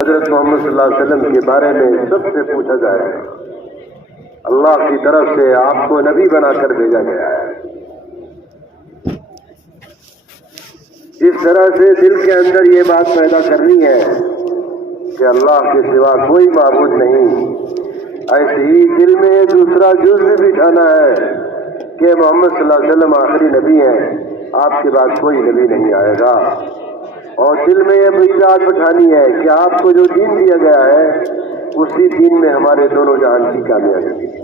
حضرت محمد صلی اللہ علیہ وسلم کے بارے میں سب سے پوچھا جائے گا۔ اللہ کی طرف سے آپ کو نبی بنا کر بھیجا گیا ہے۔ اس طرح سے دل کے اندر یہ بات پیدا کرنی ہے کہ اللہ کے سوا کوئی معبود نہیں۔ ایسے ہی دل میں دوسرا جز بھی بٹھانا ہے کہ محمد صلی اللہ علیہ وسلم آخری نبی ہیں، آپ کے بعد کوئی نبی نہیں آئے گا۔ اور دل میں یہ بڑی بات بٹھانی ہے کہ آپ کو جو دین دیا گیا ہے اسی دین میں ہمارے دونوں جہان کی کامیابی ہے۔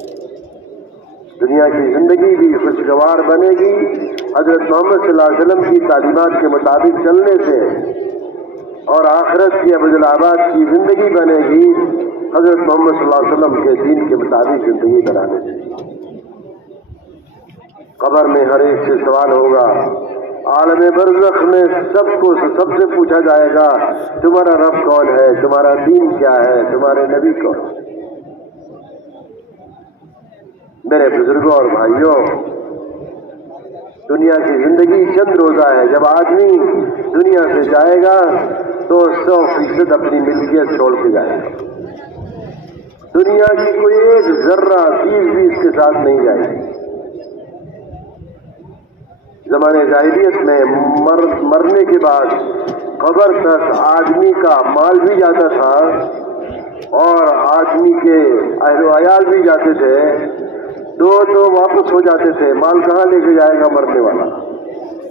دنیا کی زندگی بھی خوشگوار بنے گی حضرت محمد صلی اللہ علیہ وسلم کی تعلیمات کے مطابق چلنے سے، اور آخرت کی ابدالآباد کی زندگی بنے گی حضرت محمد صلی اللہ علیہ وسلم کے دین کے مطابق زندگی بنانے سے۔ قبر میں ہر ایک سے سوال ہوگا، عالم برزخ میں سب سے پوچھا جائے گا تمہارا رب کون ہے، تمہارا دین کیا ہے، تمہارے نبی کون ہے۔ میرے بزرگوں اور بھائیوں، دنیا کی زندگی چند روزہ ہے۔ جب آدمی دنیا سے جائے گا تو 100% اپنی ملکیت چھوڑ کے جائے گا۔ دنیا کی کوئی ایک ذرہ چیز بھی اس کے ساتھ نہیں جائے گی۔ زمانے جاہلیت میں مرنے کے بعد قبر تک آدمی کا مال بھی جاتا تھا اور آدمی کے اہل و عیال بھی جاتے تھے، تو واپس ہو جاتے تھے۔ مال کہاں لے کے جائے گا مرنے والا،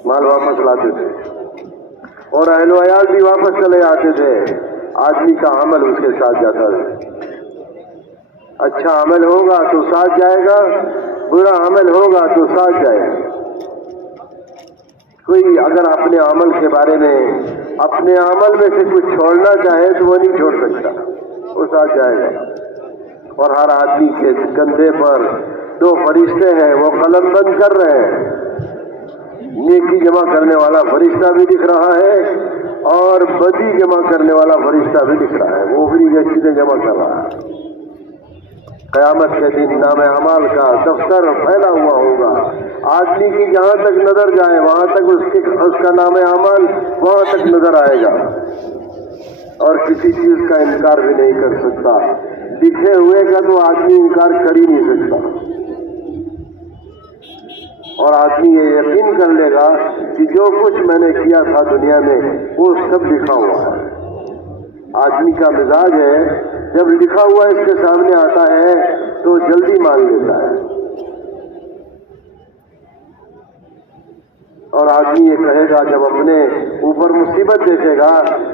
مال واپس لاتے تھے، اور اہل و عیال بھی واپس چلے آتے تھے۔ آدمی کا عمل اس کے ساتھ جاتا تھا۔ اچھا عمل ہوگا تو ساتھ جائے گا، برا عمل ہوگا تو ساتھ جائے گا۔ کوئی اگر اپنے عمل کے بارے میں اپنے عمل میں سے کچھ چھوڑنا چاہے تو وہ نہیں چھوڑ سکتا، وہ ساتھ جائے گا۔ اور ہر آدمی کے کندھے پر 2 فرشتے ہیں، وہ قلم بند کر رہے ہیں۔ نیکی جمع کرنے والا فرشتہ بھی دکھ رہا ہے اور بدی جمع کرنے والا فرشتہ بھی دکھ رہا ہے، وہ بھی یہ چیزیں جمع کر رہا ہے۔ قیامت کے دن نام اعمال کا دفتر پھیلا ہوا ہوگا۔ آدمی کی جہاں تک نظر جائے وہاں تک اس کا نام اعمال وہاں تک نظر آئے گا، اور کسی چیز کا انکار بھی نہیں کر سکتا۔ لکھے ہوئے کا تو آدمی انکار کر ہی نہیں سکتا، اور آدمی یہ یقین کر لے گا کہ جو کچھ میں نے کیا تھا دنیا میں وہ سب لکھا ہوا ہے۔ آدمی کا مزاج ہے جب لکھا ہوا اس کے سامنے آتا ہے تو جلدی مان لیتا ہے، اور آدمی یہ کہے گا جب اپنے اوپر مصیبت دیکھے گا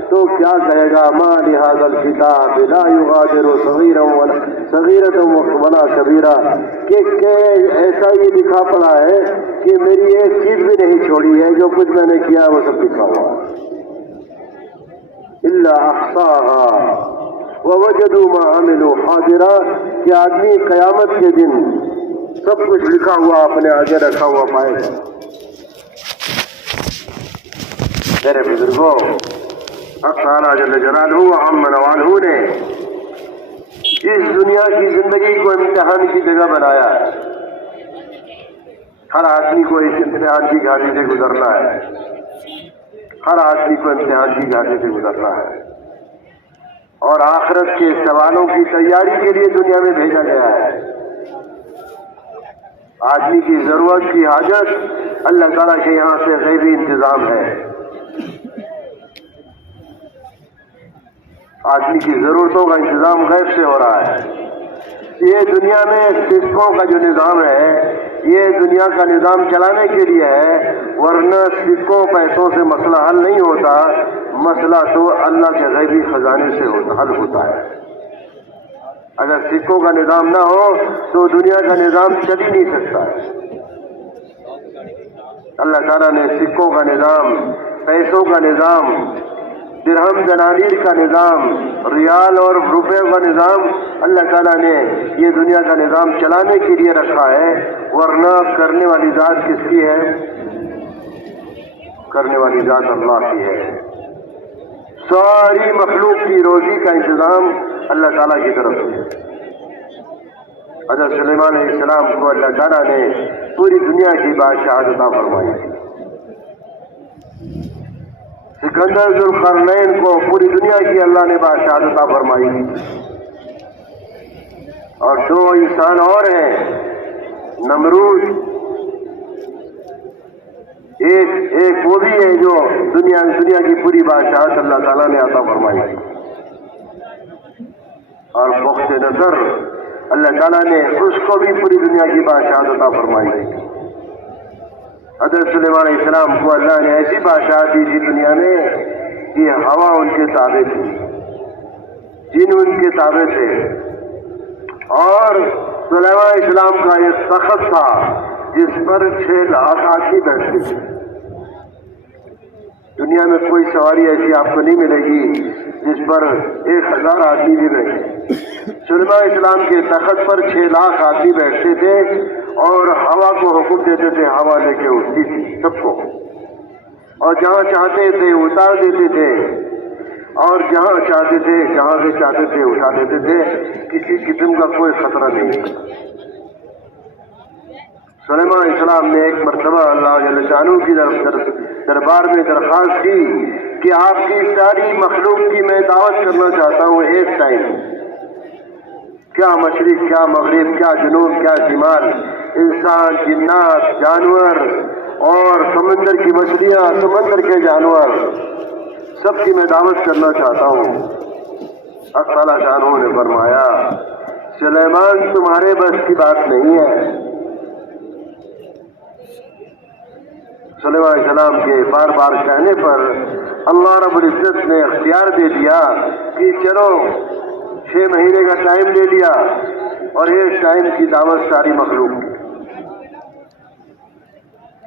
تو کیا کہے گا، ما لہذا الکتاب لا یغادر صغیرۃ ولا کبیرہ، کہ ایسا یہ لکھا پڑا ہے کہ میری ایک چیز بھی نہیں چھوڑی ہے، جو کچھ میں نے کیا وہ سب لکھا ہوا ہے۔ الا احصاها ووجدوا ما عملوا حاضرا، کہ آدمی قیامت کے دن سب کچھ لکھا ہوا اپنے آگے رکھا ہوا پائے گا۔ میرے بزرگوں، حق تعالیٰ جل جلالہ وعم نوالہ نے اس دنیا کی زندگی کو امتحان کی جگہ بنایا ہے۔ ہر آدمی کو اس امتحان کی گھاٹی سے گزرنا ہے، ہر آدمی کو امتحان کی گھاٹی سے گزرنا ہے، اور آخرت کے سوالوں کی تیاری کے لیے دنیا میں بھیجا گیا ہے۔ آدمی کی ضرورت کی حاجت اللہ تعالیٰ کے یہاں سے غیبی انتظام ہے۔ آدمی کی ضرورتوں کا انتظام غیب سے ہو رہا ہے۔ یہ دنیا میں سکوں کا جو نظام ہے یہ دنیا کا نظام چلانے کے لیے ہے، ورنہ سکوں پیسوں سے مسئلہ حل نہیں ہوتا، مسئلہ تو اللہ کے غیبی خزانے سے حل ہوتا ہے۔ اگر سکوں کا نظام نہ ہو تو دنیا کا نظام چل ہی نہیں سکتا۔ اللہ تعالیٰ نے سکوں کا نظام، پیسوں کا نظام، درہم دنانیر کا نظام، ریال اور روپے کا نظام اللہ تعالیٰ نے یہ دنیا کا نظام چلانے کے لیے رکھا ہے، ورنہ کرنے والی ذات کس کی ہے؟ کرنے والی ذات اللہ کی ہے۔ ساری مخلوق کی روزی کا انتظام اللہ تعالیٰ کی طرف سے۔ حضرت سلیمان علیہ السلام کو اللہ تعالیٰ نے پوری دنیا کی بادشاہت عطا فرمائی۔ سکندر ذوالقرنین کو پوری دنیا کی اللہ نے بادشاہت عطا فرمائی، اور دو انسان اور ہیں، نمرود، ایک وہ بھی ہے جو دنیا کی پوری بادشاہت اللہ تعالیٰ نے عطا فرمائی، اور بخت نظر اللہ تعالیٰ نے اس کو بھی پوری دنیا کی بادشاہت عطا فرمائی۔ حضرت سلیمان علیہ السلام کو اللہ نے ایسی بادشاہت دی تھی دنیا میں کہ ہوا ان کے تابع تھی، جن ان کے تابع تھے، اور سلیمان علیہ السلام کا ایک تخت تھا جس پر 6 لاکھ آدمی بیٹھتے تھے۔ دنیا میں کوئی سواری ایسی آپ کو نہیں ملے گی جس پر 1000 آدمی بھی بیٹھے۔ سلیمان علیہ السلام کے تخت پر 6 لاکھ آدمی بیٹھتے تھے، اور ہوا کو حکم دیتے تھے، ہوا لے کے اٹھتی تھی سب کو، اور جہاں چاہتے تھے اتار دیتے تھے، اور جہاں سے چاہتے تھے اٹھا دیتے تھے، کسی قسم کا کوئی خطرہ نہیں۔ سلیمان علیہ السلام نے ایک مرتبہ اللہ جل شانہ کی دربار میں درخواست کی کہ آپ کی ساری مخلوق کی میں دعوت کرنا چاہتا ہوں ایک ٹائم، کیا مشرق، کیا مغرب، کیا جنوب، کیا شمال، انسان، جنات، جانور، اور سمندر کی مچھلیاں، سمندر کے جانور، سب کی میں دعوت کرنا چاہتا ہوں۔ اللہ تعالیٰ شانہ نے فرمایا، سلیمان تمہارے بس کی بات نہیں ہے۔ سلیمان علیہ السلام کے بار بار کہنے پر اللہ رب العزت نے اختیار دے دیا کہ چلو 6 مہینے کا ٹائم لے لیا، اور ایک ٹائم کی دعوت ساری مخلوق کی۔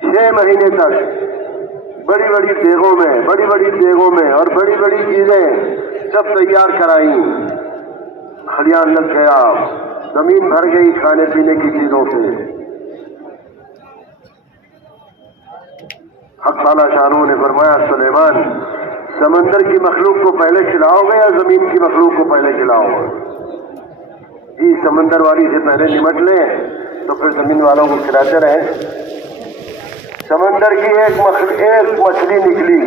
6 مہینے تک بڑی بڑی دیگوں میں اور بڑی بڑی چیزیں سب تیار کرائیں، کھلیان لگ گیا، زمین بھر گئی کھانے پینے کی چیزوں سے۔ حق تعالیٰ شانہ نے فرمایا، سلیمان سمندر کی مخلوق کو پہلے کھلاؤ گے یا زمین کی مخلوق کو پہلے کھلاؤ گے؟ جی سمندر والی سے پہلے نمٹ لیں تو پھر زمین والوں کو کھلاتے رہیں۔ سمندر کی ایک مچھلی نکلی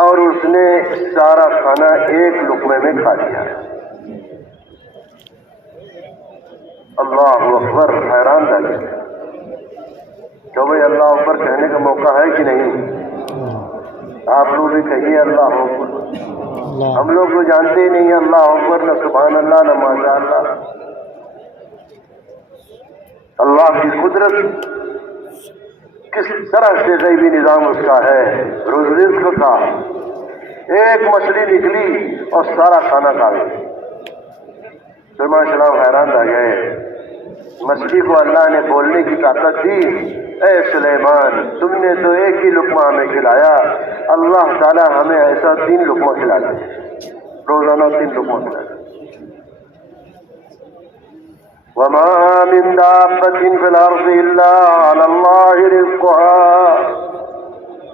اور اس نے سارا کھانا ایک لقمے میں کھا لیا۔ اللہ اکبر، حیران رہ گئے کہ بھائی اللہ اکبر کہنے کا موقع ہے کہ نہیں؟ آپ لوگ بھی کہیے اللہ اکبر۔ ہم لوگ تو جانتے ہی نہیں اللہ اکبر، نہ سبحان اللہ، نہ ماشاء اللہ۔ اللہ کی قدرت کس طرح سے غیبی نظام اس کا ہے، روز رزق کا۔ ایک مچھلی نکلی اور سارا کھانا کھا گئی۔ سلیمان علیہ السلام حیران رہ گئے۔ مچھلی کو اللہ نے بولنے کی طاقت دی، اے سلیمان تم نے تو ایک ہی لقمہ ہمیں کھلایا، اللہ تعالیٰ ہمیں ایسا 3 لقمہ کھلاتے ہیں، روزانہ 3 لقمہ کھلاتے ہیں۔ وَمَا مِن دَابَّةٍ فِي الْأَرْضِ إِلَّا عَلَى اللَّهِ رِزْقُهَا،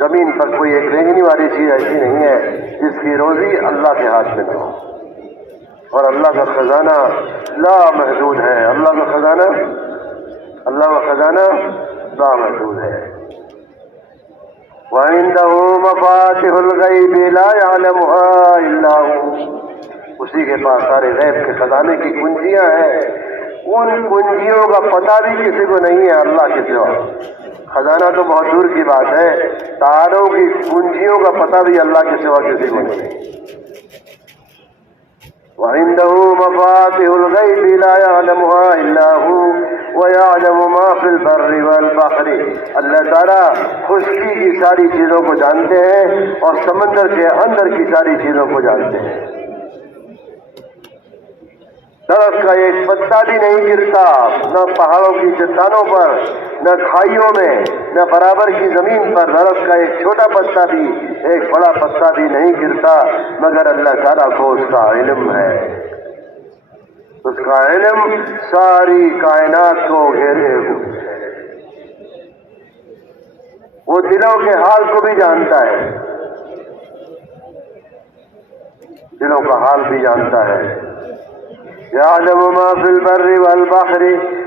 زمین پر کوئی ایک رینگنے والی چیز ایسی نہیں ہے جس کی روزی اللہ کے ہاتھ میں نہ ہو، اور اللہ کا خزانہ لا محدود ہے۔ اللہ کا خزانہ لا محدود ہے۔ وَعِندَهُ مَفَاتِحُ الْغَيْبِ لَا يَعْلَمُهَا إِلَّا هُوَ، اسی کے پاس سارے غیب کے خزانے کی کنجیاں ہیں، ان کنجیوں کا پتہ بھی کسی کو نہیں ہے اللہ کے سوا۔ خزانہ تو بہت دور کی بات ہے، تاروں کی کنجیوں کا پتہ بھی اللہ کے سوا کسی کو نہیں ہے۔ وَعِندَهُ مَفَاتِحُ الْغَيْبِ لَا يَعْلَمُهَا إِلَّا هُوَ وَيَعْلَمُ مَا فِي الْبَرِّ وَالْبَحْرِ، اللہ تعالیٰ خشکی کی ساری چیزوں کو جانتے ہیں اور سمندر کے اندر کی ساری چیزوں کو جانتے ہیں۔ درخت کا ایک پتا بھی نہیں گرتا، نہ پہاڑوں کی چٹانوں پر، نہ کھائیوں میں، نہ برابر کی زمین پر درخت کا ایک چھوٹا پتا بھی، ایک بڑا پتا بھی نہیں گرتا مگر اللہ تعالیٰ کو اس کا علم ہے۔ اس کا علم ساری کائنات کو گھیرے ہوئے ہے، وہ دلوں کے حال کو بھی جانتا ہے، دلوں کا حال بھی جانتا ہے۔ يعلم ما في البر والبحر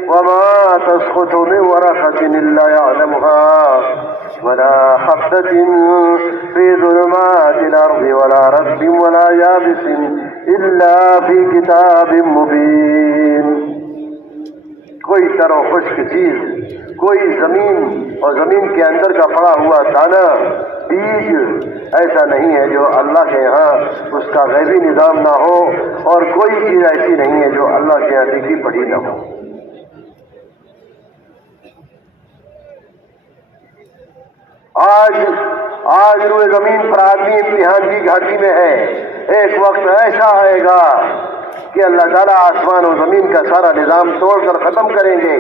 وما تسقط من ورقة إلا يعلمها ولا حبة في ظلمات الأرض ولا رطب ولا يابس إلا في كتاب مبين. کوئی تر و خشک چیز، کوئی زمین اور زمین کے اندر کا پڑا ہوا دانہ بیج ایسا نہیں ہے جو اللہ کے یہاں اس کا غیبی نظام نہ ہو، اور کوئی چیز ایسی نہیں ہے جو اللہ کے یہاں لکھی پڑھی نہ ہو. آج روئے زمین پر آدمی امتحان کی گھاٹی میں ہے. ایک وقت ایسا آئے گا کہ اللہ تعالیٰ آسمان و زمین کا سارا نظام توڑ کر ختم کریں گے،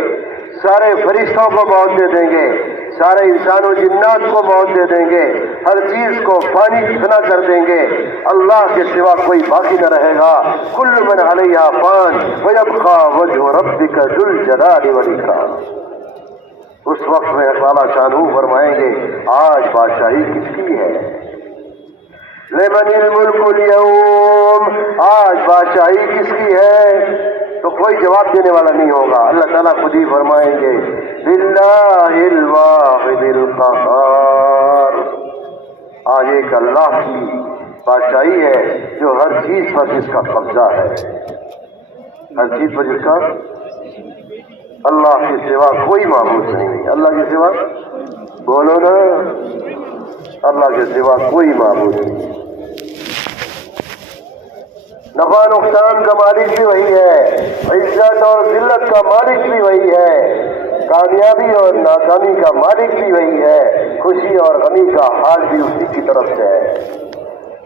سارے فرشتوں کو موت دے دیں گے، سارے انسان و جنات کو موت دے دیں گے، ہر چیز کو پانی کی فنا کر دیں گے، اللہ کے سوا کوئی باقی نہ رہے گا. کل من علیہا فان ویبقى وجہ ربک ذو الجلال والاکرام. اس وقت میں اللہ شانہ فرمائیں گے آج بادشاہی کس کی ہے؟ لمن الملک اليوم، آج بادشاہی کس کی ہے؟ تو کوئی جواب دینے والا نہیں ہوگا. اللہ تعالیٰ خود ہی فرمائیں گے للہ الواحد القہار. آج ایک اللہ کی بادشاہی ہے جو ہر چیز پر جس کا قبضہ ہے، ہر چیز پر جس کا. اللہ کے سوا کوئی معبود نہیں. اللہ کے سوا بولو نا، اللہ کے سوا کوئی معبود نہیں. نفع نقصان کا مالک بھی وہی ہے، عزت اور ذلت کا مالک بھی وہی ہے، کامیابی اور ناکامی کا مالک بھی وہی ہے، خوشی اور غمی کا حال بھی اسی کی طرف سے ہے.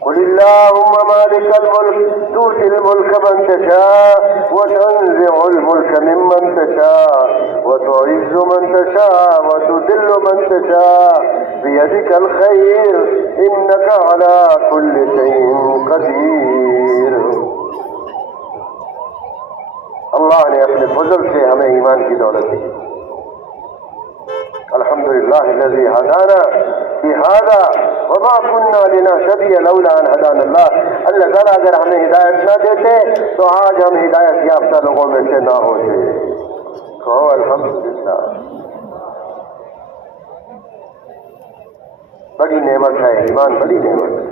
قل اللهم مالك الملك تؤتي الملك من تشاء وتنزع الملك ممن تشاء وتعز من تشاء وتذل من تشاء بيدك الخير إنك على كل شيء قدير. اللہ نے اپنے فضل سے ہمیں ایمان کی دولت دی. الحمدللہ الذی ہدانا لہذا وما كنا لنهتدي لولا ان هدانا اللہ. اللہ تعالیٰ اگر ہمیں ہدایت نہ دیتے تو آج ہم ہدایت یافتہ لوگوں میں سے نہ ہوتے. کہو الحمدللہ. بڑی نعمت ہے ایمان، بڑی نعمت ہے.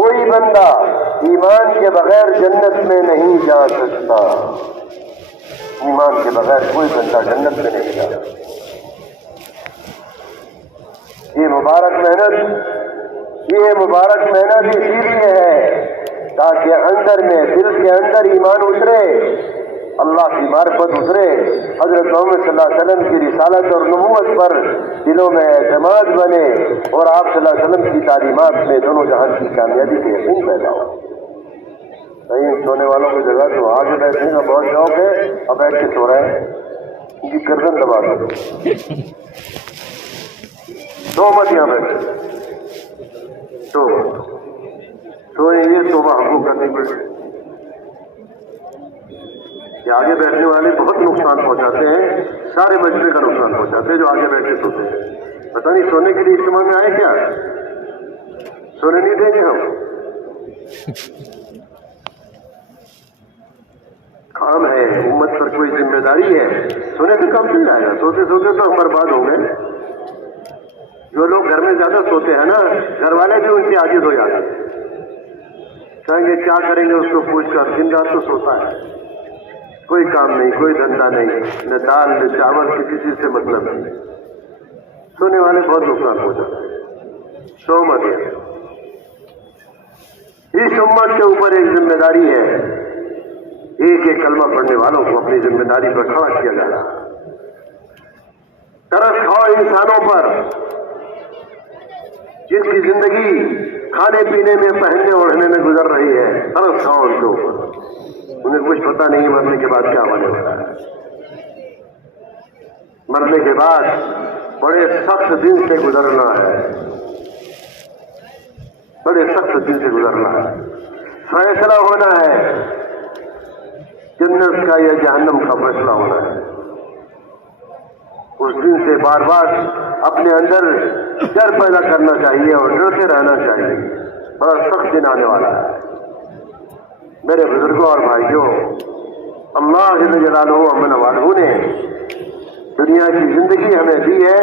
کوئی بندہ ایمان کے بغیر جنت میں نہیں جا سکتا. ایمان کے بغیر کوئی بندہ جنت میں نہیں جا سکتا. یہ مبارک محنت اسی لیے ہے تاکہ اندر میں، دل کے اندر ایمان اترے، اللہ کی معرفت اترے، حضرت محمد صلی اللہ علیہ وسلم کی رسالت اور نبوت پر دلوں میں اعتماد بنے، اور آپ صلی اللہ علیہ وسلم کی تعلیمات میں دونوں جہان کی کامیابی کے یقین پیدا ہو. صحیح سونے والوں کی جگہ تو آگے بیٹھنے کا بہت شوق ہے، اب بیٹھ کے سو رہے ہیں، ان کی گردن دبا دو. دو مت یہاں بیٹھے تو یہ توبہ ہم کو کرنی پڑے. یہ آگے بیٹھنے والے بہت نقصان پہنچاتے ہیں، سارے مجمے کا نقصان پہنچاتے ہیں جو آگے بیٹھ کے سوتے ہیں. پتہ نہیں سونے کے لیے اجتماع میں آئے کیا؟ سونے نہیں دیں گے ہم. کام ہے امت پر، کوئی ذمہ داری ہے. سونے کا کام نہیں آئے گا. سوتے سوتے تو ہم برباد ہوں گے. جو لوگ گھر میں زیادہ سوتے ہیں نا، گھر والے بھی ان سے عاجز ہو جاتے ہیں. کہیں گے کیا کریں گے اس کو پوچھ کر، دن رات تو سوتا ہے، کوئی کام نہیں، کوئی دھندا نہیں، نہ دال نہ چاول، کسی چیز سے مطلب نہیں. سونے والے بہت نقصان ہو جاتا ہے. سو مت. اس امت کے اوپر ایک ذمہ داری ہے، ایک ایک کلمہ پڑھنے والوں کو اپنی ذمہ داری پر کھڑا کیا جا رہا. ترس کھاؤ انسانوں پر جن کی زندگی کھانے پینے میں، پہننے اوڑھنے میں گزر رہی ہے. ترس کھاؤ ان کے اوپر. انہیں کچھ پتہ نہیں مرنے کے بعد کیا ہونے والا ہے. مرنے کے بعد بڑے سخت دن سے گزرنا ہے، بڑے سخت دن سے گزرنا ہے. فیصلہ ہونا ہے، جنت کا یا جہنم کا فیصلہ ہونا ہے. اس دن سے بار بار اپنے اندر ڈر پیدا کرنا چاہیے اور ڈرتے رہنا چاہیے. بڑا سخت دن آنے والا ہے. میرے بزرگوں اور بھائیوں، اللہ جل جلالہ امن والوں نے دنیا کی زندگی ہمیں دی ہے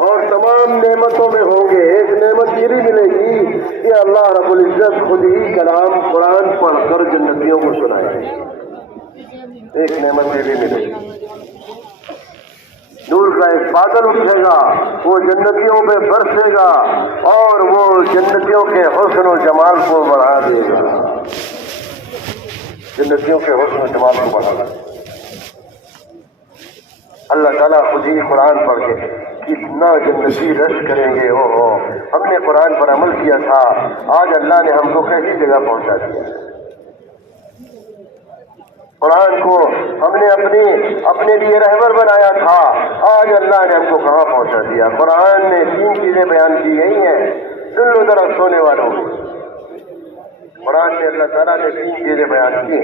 اور تمام نعمتوں میں ہوں گے، ایک نعمت یہ بھی ملے گی کہ اللہ رب العزت خود ہی کلام قرآن پڑھ کر جنتیوں کو سنائے، ایک نعمت یہ بھی ملے گی۔ نور کا ایک بادل اٹھے گا، وہ جنتیوں پہ برسے گا اور وہ جنتیوں کے حسن و جمال کو بڑھا دے گا، جنتیوں کے حسن و جمال کو بڑھا دے گا۔ اللہ تعالیٰ خود ہی قرآن پڑھ کے کتنا جنتی رش کریں گے۔ ہم نے قرآن پر عمل کیا تھا، آج اللہ نے ہم کو کیسی جگہ پہنچا دیا۔ قرآن کو ہم نے اپنے لیے رہبر بنایا تھا، آج اللہ نے ہم کو کہاں پہنچا دیا۔ قرآن میں 3 چیزیں بیان کی گئی ہیں، سن لو ذرا سونے والوں، قرآن میں اللہ تعالیٰ نے 3 چیزیں بیان کی۔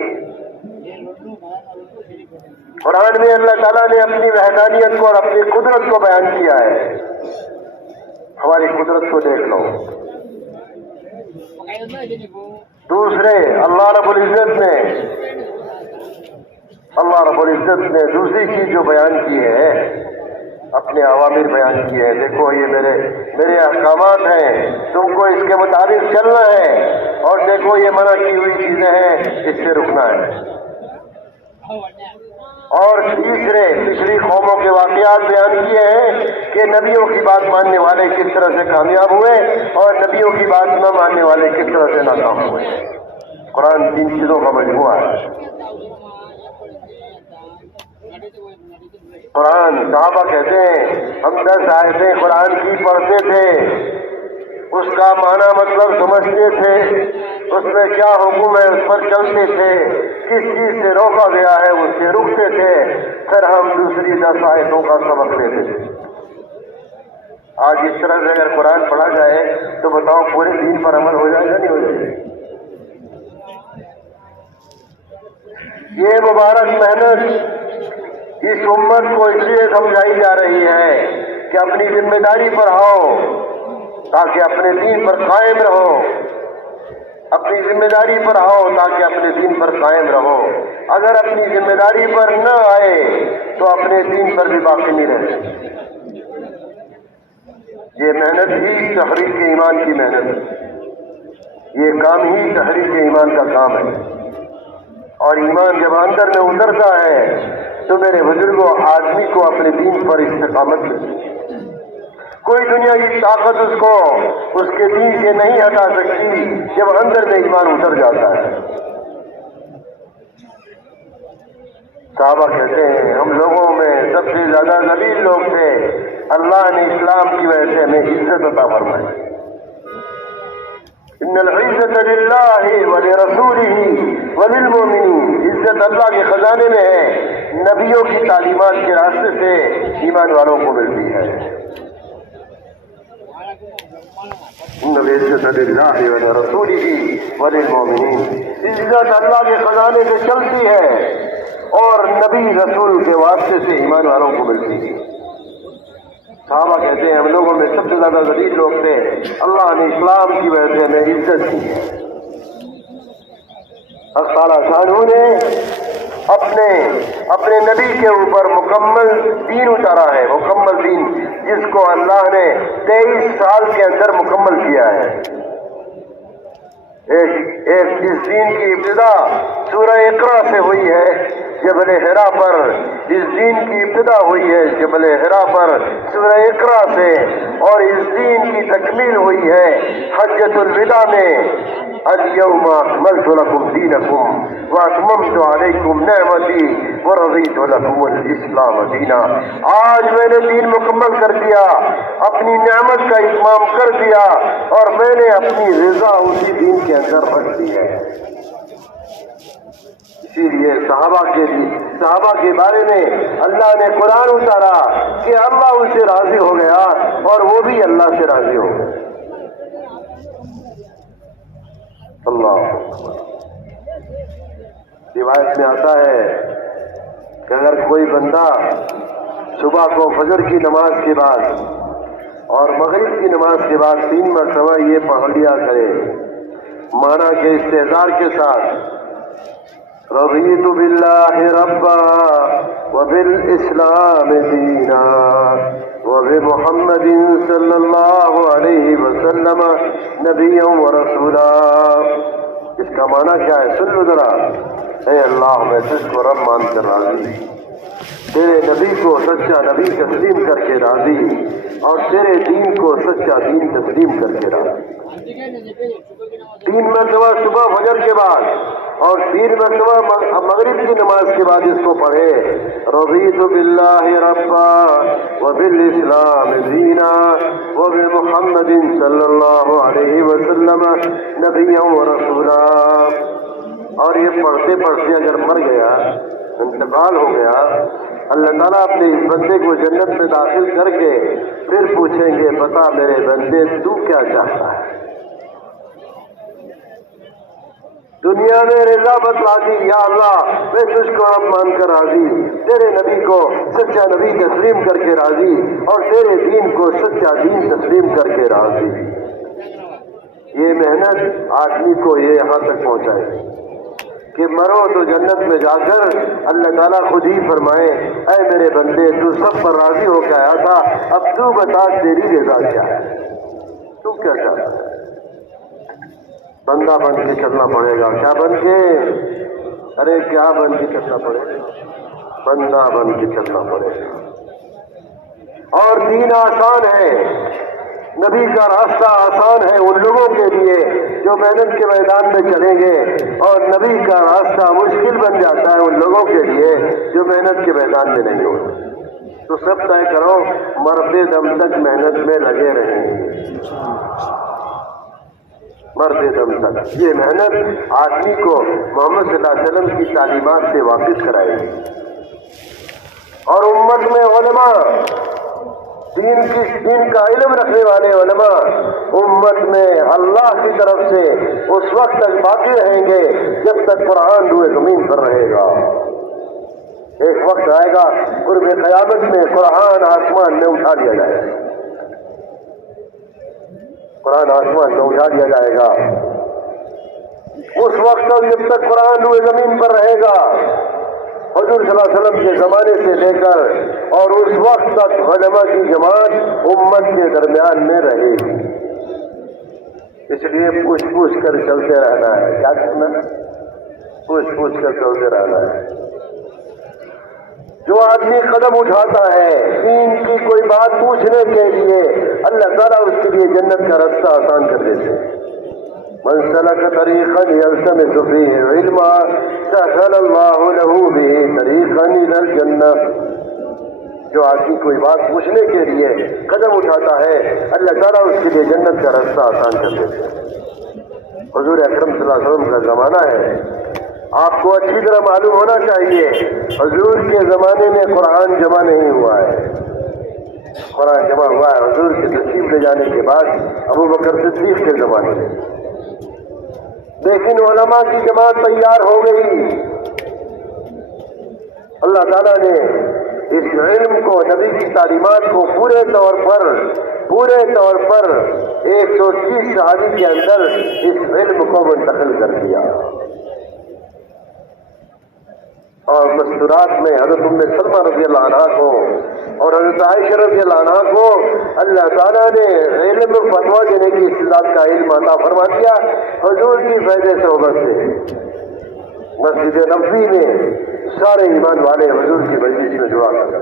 قرآن میں اللہ تعالیٰ نے اپنی وحدانیت کو اور اپنی قدرت کو بیان کیا ہے۔ ہماری قدرت کو دیکھ لو۔ دوسرے اللہ رب العزت نے دوسری چیز جو بیان کی ہے، اپنے اوامر بیان کیے ہیں۔ دیکھو یہ میرے احکامات ہیں، تم کو اس کے مطابق چلنا ہے، اور دیکھو یہ منع کی ہوئی چیزیں ہیں، اس سے رکنا ہے۔ اور تیسرے پچھلی قوموں کے واقعات بیان کیے ہیں کہ نبیوں کی بات ماننے والے کس طرح سے کامیاب ہوئے اور نبیوں کی بات نہ ماننے والے کس طرح سے ناکام ہوئے۔ قرآن 3 چیزوں کا مجموعہ ہے۔ قرآن صحابہ کہتے ہیں ہم 10 آیتیں قرآن کی پڑھتے تھے، اس کا معنی مطلب سمجھتے تھے، اس میں کیا حکم ہے اس پر چلتے تھے، کس چیز سے روکا گیا ہے اس سے رکتے تھے، پھر ہم دوسری 10 آیتوں کا سبق لیتے تھے۔ آج اس طرح سے اگر قرآن پڑھا جائے تو بتاؤ پورے دین پر عمل ہو جائے گا نہیں ہو جائے گا؟ یہ مبارک محنت اس امت کو اس لیے سمجھائی جا رہی ہے کہ اپنی ذمہ داری پر آؤ تاکہ اپنے دین پر قائم رہو، اپنی ذمہ داری پر آؤ تاکہ اپنے دین پر قائم رہو۔ اگر اپنی ذمہ داری پر نہ آئے تو اپنے دین پر بھی باقی نہیں رہے۔ یہ محنت ہی تحریک ایمان کی محنت ہے، یہ کام ہی تحریک ایمان کا کام ہے۔ اور ایمان جب اندر میں اترتا ہے تو میرے بزرگوں آدمی کو اپنے دین پر استقامت ملتی ہے۔ کوئی دنیا کی طاقت اس کے دین سے نہیں ہٹا سکتی جب اندر میں ایمان اتر جاتا ہے۔ صحابہ کہتے ہیں ہم لوگوں میں سب سے زیادہ ذلیل لوگ تھے، اللہ نے اسلام کی وجہ سے ہمیں عزت عطا فرمائی۔ ان العزت للہ ولرسولہ وللمؤمنین، عزت اللہ کے خزانے میں ہے، نبیوں کی تعلیمات کے راستے سے ایمان والوں کو ملتی ہے۔ ان العزت للہ ولرسولہ وللمؤمنین، عزت اللہ کے خزانے سے چلتی ہے اور نبی رسول کے واسطے سے ایمان والوں کو ملتی ہے۔ صحابہ کہتے ہیں ہم لوگوں میں سب سے زیادہ ذلیل لوگ تھے، اللہ نے اسلام کی وجہ سے ہمیں عزت دی ہے۔ اللہ تعالیٰ شانہ نے اپنے نبی کے اوپر مکمل دین اتارا ہے، مکمل دین جس کو اللہ نے 23 سال کے اندر مکمل کیا ہے۔ اس دین کی ابتدا سورہ اقرا سے ہوئی ہے جبل حرا پر، اس دین کی ابتدا ہوئی ہے جبل حرا پر سورہ اقرا سے، اور اس دین کی تکمیل ہوئی ہے حجۃ الوداع میں، اليوم اکملت لکم دینکم واتممت علیکم نعمتی ورضیت لکم الاسلام دینا۔ آج میں نے دین مکمل کر دیا، اپنی نعمت کا اتمام کر دیا، اور میں نے اپنی رضا اسی دین کے اندر رکھ دی ہے۔ اسی لیے صحابہ کے بارے میں اللہ نے قرآن اتارا کہ اللہ ان سے راضی ہو گیا اور وہ بھی اللہ سے راضی ہو گئے۔ اللہ روایت میں آتا ہے کہ اگر کوئی بندہ صبح کو فجر کی نماز کے بعد اور مغرب کی نماز کے بعد 3 مرتبہ یہ پڑھ لیا کرے، مانا کہ استحضار کے ساتھ رضیت باللہ ربا وبالاسلام دینا وبمحمد صلی اللہ علیہ وسلم نبیا ورسولا۔ اس کا معنی کیا ہے؟ سن لو ذرا۔ اے اللہ میں تجھ کو رب مان کر راضی، تیرے نبی کو سچا نبی تسلیم کر کے راضی، اور تیرے دین کو سچا دین تسلیم کر کے راضی۔ 3 مرتبہ صبح فجر کے بعد اور 3 مرتبہ مغرب کی نماز کے بعد اس کو پڑھے۔ رضیت باللہ ربا وبالاسلام دینا وبمحمد صلی اللہ علیہ وسلم نبیا ورسولا۔ اور یہ پڑھتے پڑھتے اگر مر گیا، انتقال ہو گیا، اللہ تعالیٰ اپنے اس بندے کو جنت میں داخل کر کے پھر پوچھیں گے بتا میرے بندے تو کیا چاہتا ہے؟ دنیا میں رضا بتلا دی، یا اللہ میں تجھ کو رب مان کر راضی، تیرے نبی کو سچا نبی تسلیم کر کے راضی، اور تیرے دین کو سچا دین تسلیم کر کے راضی۔ یہ محنت آدمی کو یہ یہاں تک پہنچائے کہ مرو تو جنت میں جا کر اللہ تعالیٰ خود ہی فرمائے اے میرے بندے تو سب پر راضی ہو کے آیا تھا، اب تو بتا تیری رضا کیا ہے، تو کیا چاہتا ہے؟ بندہ بن کے چلنا پڑے گا۔ کیا بن کے؟ ارے کیا بن کے چلنا پڑے گا؟ بندہ بن کے چلنا پڑے گا۔ اور دین آسان ہے، نبی کا راستہ آسان ہے ان لوگوں کے لیے جو محنت کے میدان میں چلیں گے، اور نبی کا راستہ مشکل بن جاتا ہے ان لوگوں کے لیے جو محنت کے میدان میں نہیں ہوتے۔ تو سب طے کرو مرتے دم تک محنت میں لگے رہیں گے، مرتے دم تک۔ یہ محنت آدمی کو محمد صلی اللہ علیہ وسلم کی تعلیمات سے واقف کرائے گی۔ اور امت میں علماء، دین کا علم رکھنے والے علماء امت میں اللہ کی طرف سے اس وقت تک باقی رہیں گے جب تک قرآن روئے زمین پر رہے گا۔ ایک وقت آئے گا قرب قیامت میں قرآن آسمان میں اٹھا لیا جائے گا، قرآن آسمان میں اٹھا لیا جائے گا۔ اس وقت تک جب تک قرآن روئے زمین پر رہے گا، حضور صلی اللہ علیہ وسلم کے زمانے سے لے کر اور اس وقت تک علماء کی جماعت امت کے درمیان میں رہے گی۔ اس لیے پوچھ پوچھ کر چلتے رہنا ہے۔ کیا کرنا؟ پوچھ پوچھ کر چلتے رہنا ہے۔ جو آدمی قدم اٹھاتا ہے دین کی کوئی بات پوچھنے کے لیے، اللہ تعالیٰ اس کے لیے جنت کا راستہ آسان کر دیتے ہیں۔ من سلک طریقا یلتمس فیہ علما سہل اللہ لہ بہ طریقا الی الجنہ۔ جو آدمی کوئی بات پوچھنے کے لیے قدم اٹھاتا ہے اللہ تعالیٰ اس کے لیے جنت کا راستہ آسان کر دیتے ہیں۔ حضور اکرم صلی اللہ علیہ وسلم کا زمانہ ہے، آپ کو اچھی طرح معلوم ہونا چاہیے حضور کے زمانے میں قرآن جمع نہیں ہوا ہے، قرآن جمع ہوا ہے حضور کے تشریف لے جانے کے بعد ابو بکر صدیق کے زمانے میں، لیکن علماء کی جماعت تیار ہو گئی۔ اللہ تعالیٰ نے اس علم کو، نبی کی تعلیمات کو پورے طور پر 130 صحابی کے اندر اس علم کو منتقل کر دیا۔ اور مستورات میں حضرت ام سلمہ رضی اللہ عنہ کو اور حضرت عائشہ رضی اللہ عنہ کو اللہ تعالیٰ نے علم فتویٰ دینے کی استعداد کا علم عطا فرما دیا حضور کی فیض صحبت سے۔ مسجد نبوی میں سارے ایمان والے حضور کی مجلس میں دعا کرتے،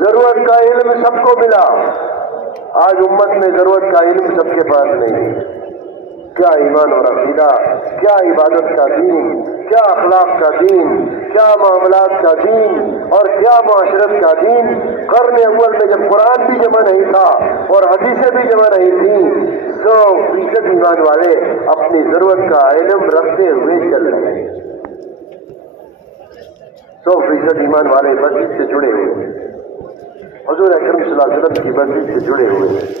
ضرورت کا علم سب کو ملا۔ آج امت میں ضرورت کا علم سب کے پاس نہیں۔ کیا ایمان اور عقیدہ، کیا عبادت کا دین، کیا اخلاق کا دین، کیا معاملات کا دین اور کیا معاشرت کا دین۔ قرن اول میں جب قرآن بھی جمع نہیں تھا اور حدیثیں بھی جمع نہیں تھیں، 100% ایمان والے اپنی ضرورت کا علم رکھتے ہوئے چل رہے ہیں۔ 100% ایمان والے مسجد سے جڑے ہوئے، حضور اکرم صلی اللہ علیہ وسلم کی مسجد سے جڑے ہوئے ہیں۔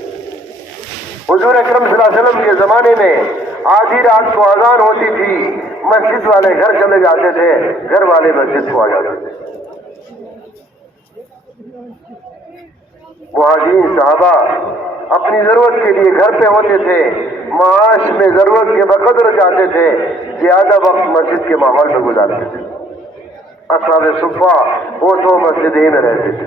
حضور اکرم صلی اللہ علیہ وسلم کے زمانے میں آدھی رات کو اذان ہوتی تھی، مسجد والے گھر چلے جاتے تھے، گھر والے مسجد کو آ جاتے تھے۔ مہاجرین صحابہ اپنی ضرورت کے لیے گھر پہ ہوتے تھے، معاش میں ضرورت کے بقدر جاتے تھے، زیادہ وقت مسجد کے ماحول میں گزارتے تھے۔ اصحاب صفہ وہ تو مسجد ہی میں رہتے تھے۔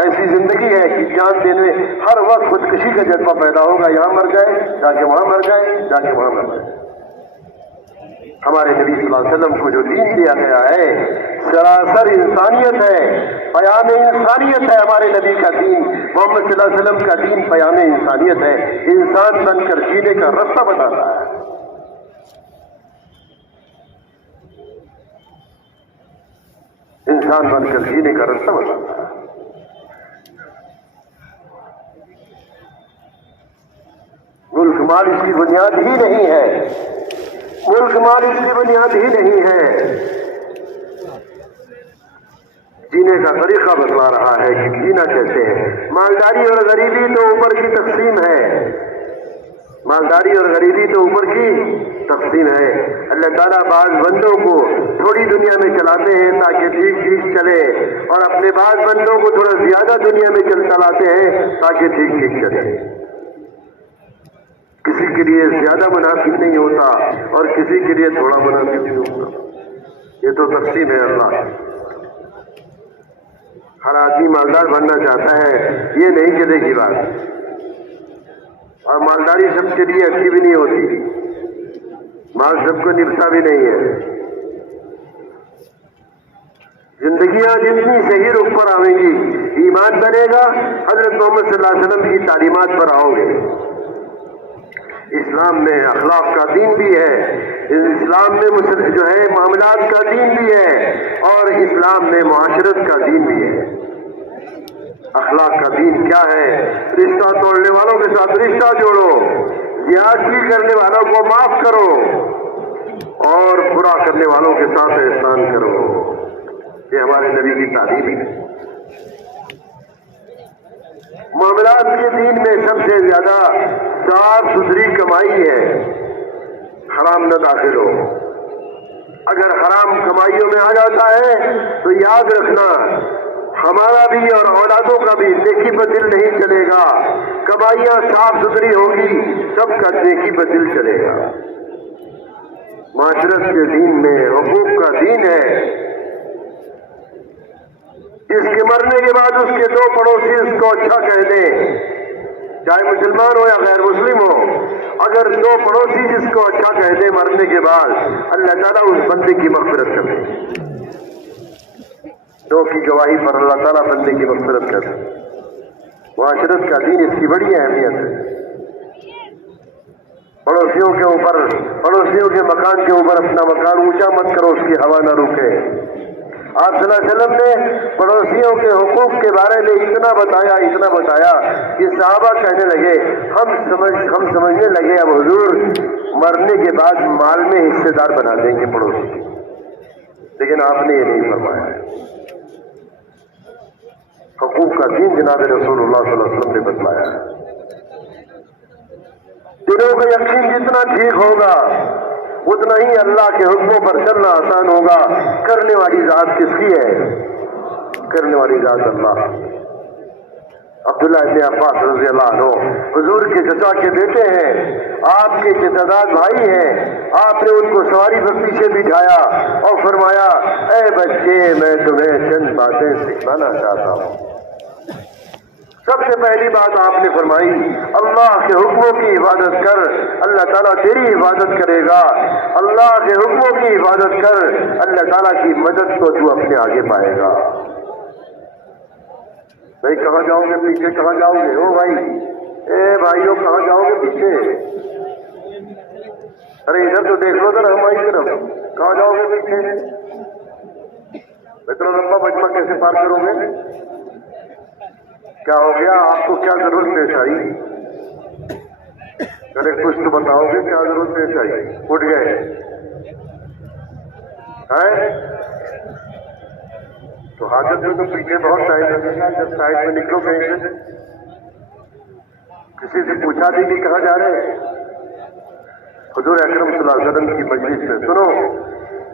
ایسی زندگی ہے کہ جان دینے ہر وقت خودکشی کا جذبہ پیدا ہوگا، یہاں مر جائے جا کے وہاں مر جائے، جا کے وہاں مر جائے۔ ہمارے نبی صلی اللہ علیہ وسلم کو جو دین دیا گیا ہے سراسر انسانیت ہے، پیام انسانیت ہے۔ ہمارے نبی کا دین، محمد صلی اللہ علیہ وسلم کا دین پیام انسانیت ہے، انسان بن کر جینے کا راستہ بتاتا ہے۔ انسان بن کر جینے کا راستہ بتاتا ہے۔ ملک مال اس کی بنیاد ہی نہیں ہے، ملک مال اس کی بنیاد ہی نہیں ہے۔ جینے کا طریقہ بتلا رہا ہے کہ جینا کیسے ہے۔ مالداری اور غریبی تو اوپر کی تقسیم ہے، مالداری اور غریبی تو اوپر کی تقسیم ہے۔ اللہ تعالیٰ بعض بندوں کو تھوڑی دنیا میں چلاتے ہیں تاکہ ٹھیک ٹھیک چلے، اور اپنے بعض بندوں کو تھوڑا زیادہ دنیا میں چلاتے ہیں تاکہ ٹھیک ٹھیک چلے۔ کسی کے لیے زیادہ مناسب نہیں ہوتا اور کسی کے لیے تھوڑا مناسب نہیں ہوتا، یہ تو تقسیم ہے اللہ۔ ہر آدمی مالدار بننا چاہتا ہے، یہ نہیں چلے گی بات، اور مالداری سب کے لیے اچھی بھی نہیں ہوتی، مال سب کو نپٹا بھی نہیں ہے۔ زندگیاں جتنی صحیح رخ پر آئیں گی، ایمان بنے گا، حضرت محمد صلی اللہ علیہ وسلم کی تعلیمات پر آؤ گے۔ اسلام میں اخلاق کا دین بھی ہے، اسلام میں جو ہے معاملات کا دین بھی ہے، اور اسلام میں معاشرت کا دین بھی ہے۔ اخلاق کا دین کیا ہے؟ رشتہ توڑنے والوں کے ساتھ رشتہ جوڑو، زیادتی کرنے والوں کو معاف کرو، اور برا کرنے والوں کے ساتھ احسان کرو۔ یہ ہمارے نبی کی تعلیم ہے۔ معاملات کے دین میں سب سے زیادہ صاف ستھری کمائی ہے، حرام نہ داخل ہو۔ اگر حرام کمائیوں میں آ جاتا ہے تو یاد رکھنا ہمارا بھی اور اولادوں کا بھی نیکی بدل نہیں چلے گا۔ کمائیاں صاف ستھری ہوگی، سب کا نیکی بدل چلے گا۔ معاشرت کے دین میں حقوق کا دین ہے۔ جس کے مرنے کے بعد اس کے دو پڑوسی اس کو اچھا کہہ دیں، چاہے مسلمان ہو یا غیر مسلم ہو، اگر دو پڑوسی جس کو اچھا کہہ دیں مرنے کے بعد، اللہ تعالیٰ اس بندے کی مغفرت کر دے۔ دو کی گواہی پر اللہ تعالیٰ بندے کی مغفرت کر دے۔ معاشرت کا دین اس کی بڑی اہمیت ہے۔ پڑوسیوں کے اوپر، پڑوسیوں کے مکان کے اوپر اپنا مکان اونچا مت کرو، اس کی ہوا نہ روکے۔ آپ صلی اللہ علیہ وسلم نے پڑوسیوں کے حقوق کے بارے میں اتنا بتایا کہ صحابہ کہنے لگے، ہم سمجھنے لگے اب حضور مرنے کے بعد مال میں حصے دار بنا دیں گے پڑوسی کے، لیکن آپ نے یہ نہیں فرمایا ہے۔ حقوق کا دین جناب رسول اللہ صلی اللہ علیہ وسلم نے بتلایا ہے۔ دلوں کا یقین جتنا ٹھیک ہوگا اتنا ہی اللہ کے حکموں پر چلنا آسان ہوگا۔ کرنے والی ذات کس کی ہے؟ کرنے والی ذات اللہ۔ عبداللہ ابن عباس رضی اللہ عنہ حضور کے چچا کے بیٹے ہیں، آپ کے چچاداد بھائی ہیں۔ آپ نے ان کو سواری پر پیچھے بٹھایا اور فرمایا، اے بچے میں تمہیں چند باتیں سکھانا چاہتا ہوں۔ سب سے پہلی بات آپ نے فرمائی، اللہ کے حکموں کی حفاظت کر، اللہ تعالیٰ تیری حفاظت کرے گا۔ اللہ کے حکموں کی حفاظت کر، اللہ تعالیٰ کی مدد کو تو اپنے آگے پائے گا۔ بھائی کہاں جاؤ گے پیچھے؟ کہاں جاؤ گے؟ او بھائی، اے بھائیوں کہاں جاؤ گے پیچھے؟ ارے ادھر تو دیکھ لو ذرا ہماری طرف، کہاں جاؤ گے پیچھے؟ اتنا لمبا مجمع کیسے پار کرو گے؟ کیا ہو گیا؟ آپ کو کیا ضرورت پیش آئی؟ ارے کچھ تو بتاؤ گے، کیا ضرورت پیش آئی؟ اٹھ گئے ہیں تو حاجت میں تو پیچھے بہت ٹائم لگے گا، جب سائڈ میں نکلو کہیں سے۔ کسی سے پوچھا بھی کہ کہاں جا رہے ہیں؟ حضور اکرم صلی اللہ علیہ وسلم کی مجلس میں، سنو،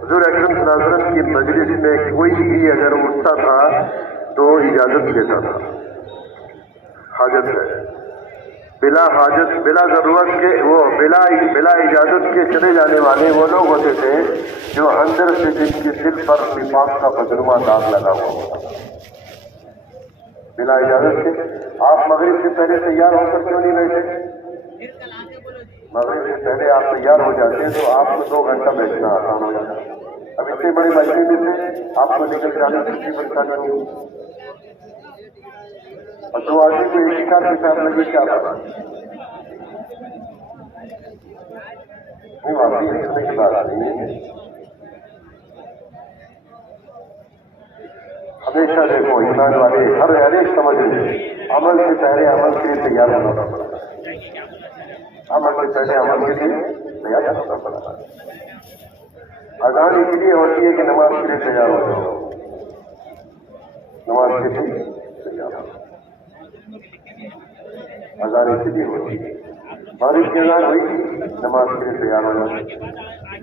حضور اکرم صلی اللہ علیہ وسلم کی مجلس میں کوئی بھی اگر اٹھتا تھا تو اجازت لیتا تھا، حاجت ہے، بلا حاجت، بلا ضرورت کے، وہ بلا اجازت کے چلے جانے والے وہ لوگ ہوتے تھے جو اندر سے جن کے دل پر نفاق کا بدنما داغ لگا ہوا ہوتا تھا۔ بلا اجازت سے آپ مغرب سے پہلے تیار ہو کر کیوں نہیں بیٹھے؟ مغرب سے پہلے آپ تیار ہو جاتے ہیں تو آپ کو 2 گھنٹہ بیٹھنا آسان ہو جاتا ہے. اب اتنے بڑے مجمع میں سے آپ کو نکل جانے کی پریشانی نہیں ہوگی. اور 2 آدمی کو ایک ہی کار کے ساتھ لگے کیا پتا نہیں. واقعی رکھنے کی بات نہیں ہے. ہمیشہ دیکھو ایمان والے ہر ایک سمجھ لیں عمل سے پہلے عمل کے لیے تیار ہونا پڑتا ہے. عمل سے پہلے عمل کے لیے تیار ہونا پڑتا ہے. اذان اس لیے ہوتی ہے کہ نماز کے لیے تیار ہو جاؤ. نماز کے لیے تیار ہو. اذان اس لیے ہوتی ہے بارش کی اذان ہوئی نماز کے لیے تیار ہو جاؤ.